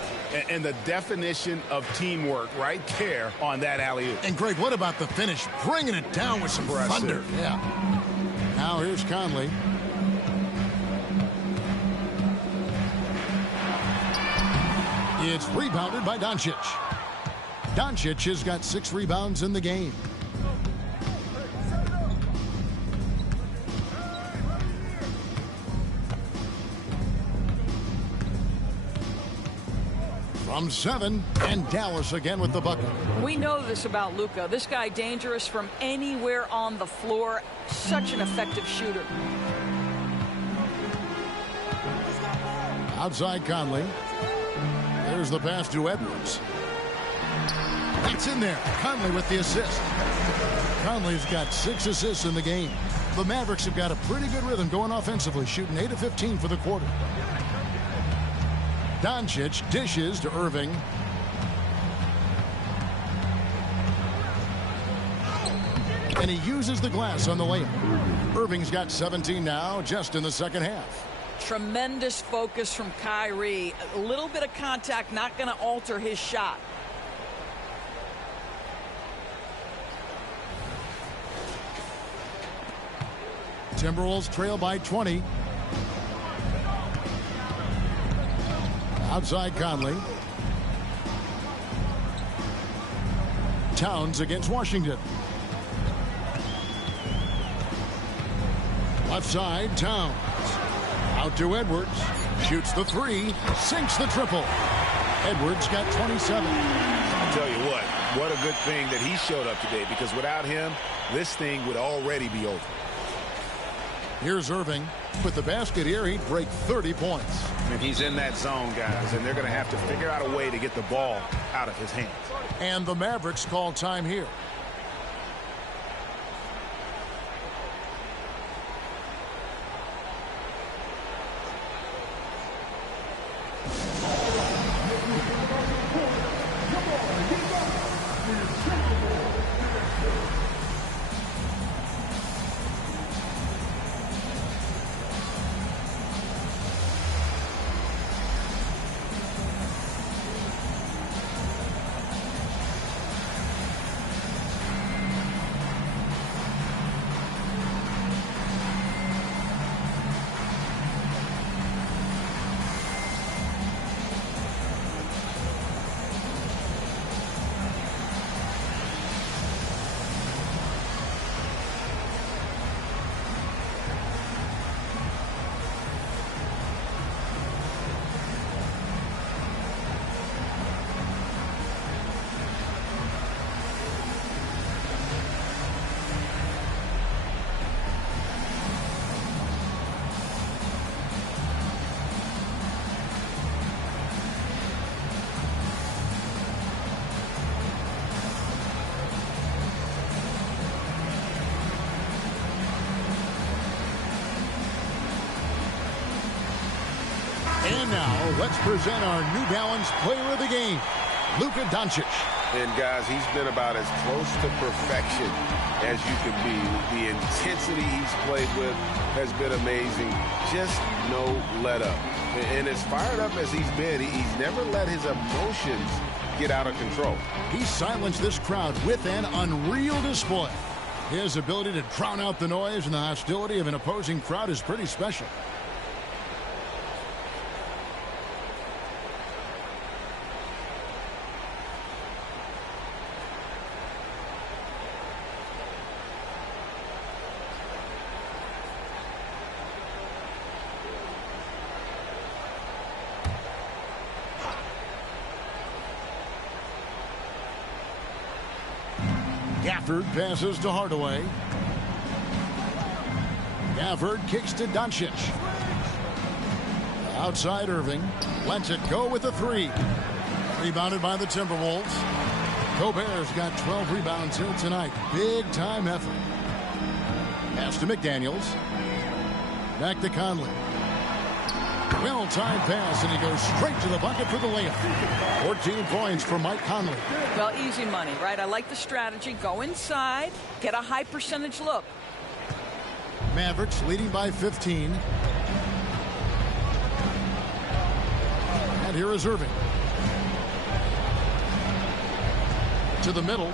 And the definition of teamwork right there on that alley-oop. And Greg, what about the finish? Bringing it down with some thunder. Yeah. Now here's Conley. It's rebounded by Doncic. Doncic has got 6 rebounds in the game. From 7, and Dallas again with the bucket. We know this about Luka. This guy dangerous from anywhere on the floor. Such an effective shooter. Outside Conley. There's the pass to Edwards. That's in there. Conley with the assist. Conley's got 6 assists in the game. The Mavericks have got a pretty good rhythm going offensively, shooting 8 of 15 for the quarter. Doncic dishes to Irving. And he uses the glass on the layup. Irving's got 17 now, just in the second half. Tremendous focus from Kyrie. A little bit of contact, not going to alter his shot. Timberwolves trail by 20. Outside Conley. Towns against Washington. Left side, Towns. Out to Edwards. Shoots the 3. Sinks the triple. Edwards got 27. I'll tell you what a good thing that he showed up today, because without him, this thing would already be over. Here's Irving. With the basket here, he'd break 30 points. And he's in that zone, guys, and they're going to have to figure out a way to get the ball out of his hands. And the Mavericks call time here. And now, let's present our New Balance player of the game, Luka Doncic. And guys, he's been about as close to perfection as you can be. The intensity he's played with has been amazing. Just no let up. And as fired up as he's been, he's never let his emotions get out of control. He silenced this crowd with an unreal display. His ability to drown out the noise and the hostility of an opposing crowd is pretty special. Gafford passes to Hardaway. Gafford kicks to Doncic. Outside Irving. Lets it go with a three. Rebounded by the Timberwolves. Gobert's got 12 rebounds here tonight. Big time effort. Pass to McDaniels. Back to Conley. Well-timed pass, and he goes straight to the bucket for the layup. 14 points for Mike Conley. Well, easy money, right? I like the strategy. Go inside, get a high percentage look. Mavericks leading by 15. And here is Irving. To the middle.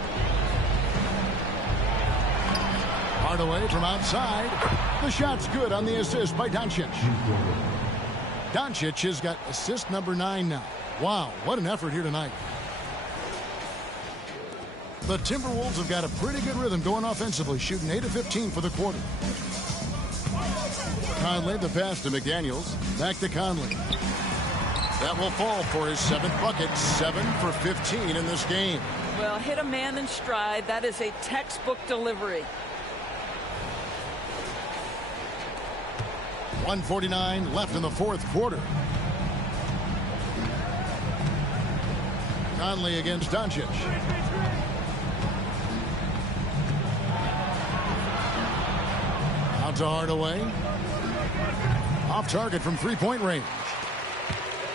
Hardaway from outside. The shot's good on the assist by Doncic. Doncic has got assist number 9 now. Wow, what an effort here tonight. The Timberwolves have got a pretty good rhythm going offensively, shooting 8 of 15 for the quarter. Conley, the pass to McDaniels. Back to Conley. That will fall for his 7th bucket. 7 for 15 in this game. Well, hit a man in stride. That is a textbook delivery. 1:49 left in the 4th quarter. Conley against Doncic. Out to Hardaway. Off target from three-point range.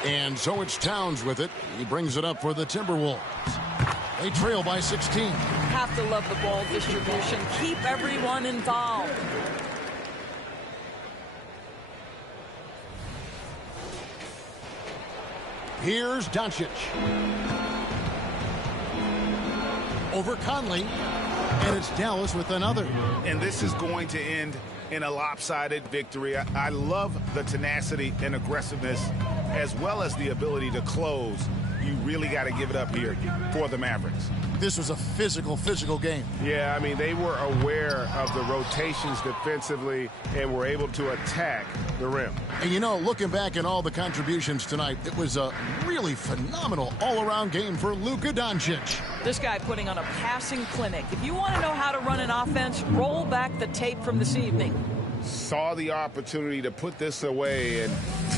And so it's Towns with it. He brings it up for the Timberwolves. They trail by 16. Have to love the ball distribution. Keep everyone involved. Here's Doncic. Over Conley. And it's Dallas with another. And this is going to end in a lopsided victory. I love the tenacity and aggressiveness as well as the ability to close. You really got to give it up here for the Mavericks. This was a physical game. Yeah, I mean, they were aware of the rotations defensively and were able to attack the rim. And, you know, looking back at all the contributions tonight, it was a really phenomenal all-around game for Luka Doncic. This guy putting on a passing clinic. If you want to know how to run an offense, roll back the tape from this evening. Saw the opportunity to put this away and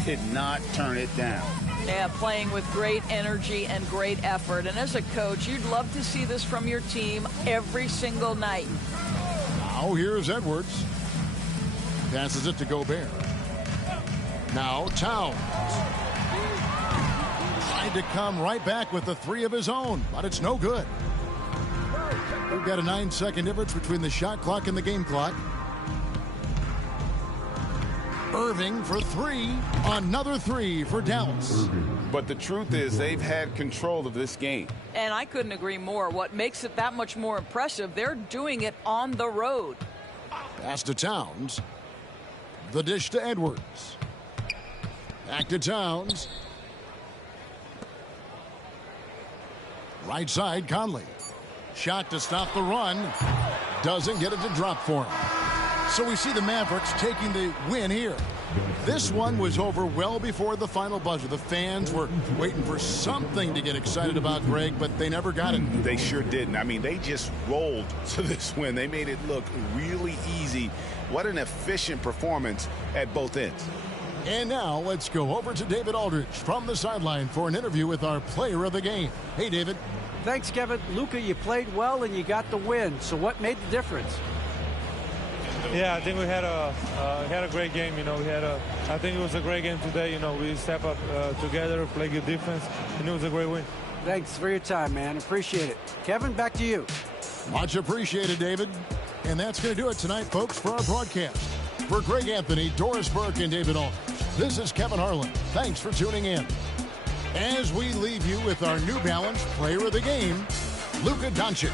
did not turn it down. Yeah, playing with great energy and great effort. And as a coach, you'd love to see this from your team every single night. Now here's Edwards. Passes it to Gobert. Now Towns. Tried to come right back with the 3 of his own, but it's no good. We've got a 9-second difference between the shot clock and the game clock. Irving for 3. Another 3 for Dallas. But the truth is they've had control of this game. And I couldn't agree more. What makes it that much more impressive, they're doing it on the road. Pass to Towns. The dish to Edwards. Back to Towns. Right side, Conley. Shot to stop the run. Doesn't get it to drop for him. So we see the Mavericks taking the win here. This one was over well before the final buzzer. The fans were waiting for something to get excited about, Greg, but they never got it. They sure didn't. I mean, they just rolled to this win. They made it look really easy. What an efficient performance at both ends. And now let's go over to David Aldridge from the sideline for an interview with our player of the game. Hey, David. Thanks, Kevin. Luka, you played well and you got the win. So what made the difference? Yeah, I think we had a great game. You know, I think it was a great game today. You know, we step up together, play good defense, and it was a great win. Thanks for your time, man. Appreciate it. Kevin, back to you. Much appreciated, David. And that's going to do it tonight, folks, for our broadcast. For Greg Anthony, Doris Burke, and David Aldridge, this is Kevin Harlan. Thanks for tuning in. As we leave you with our New Balance Player of the Game, Luka Doncic.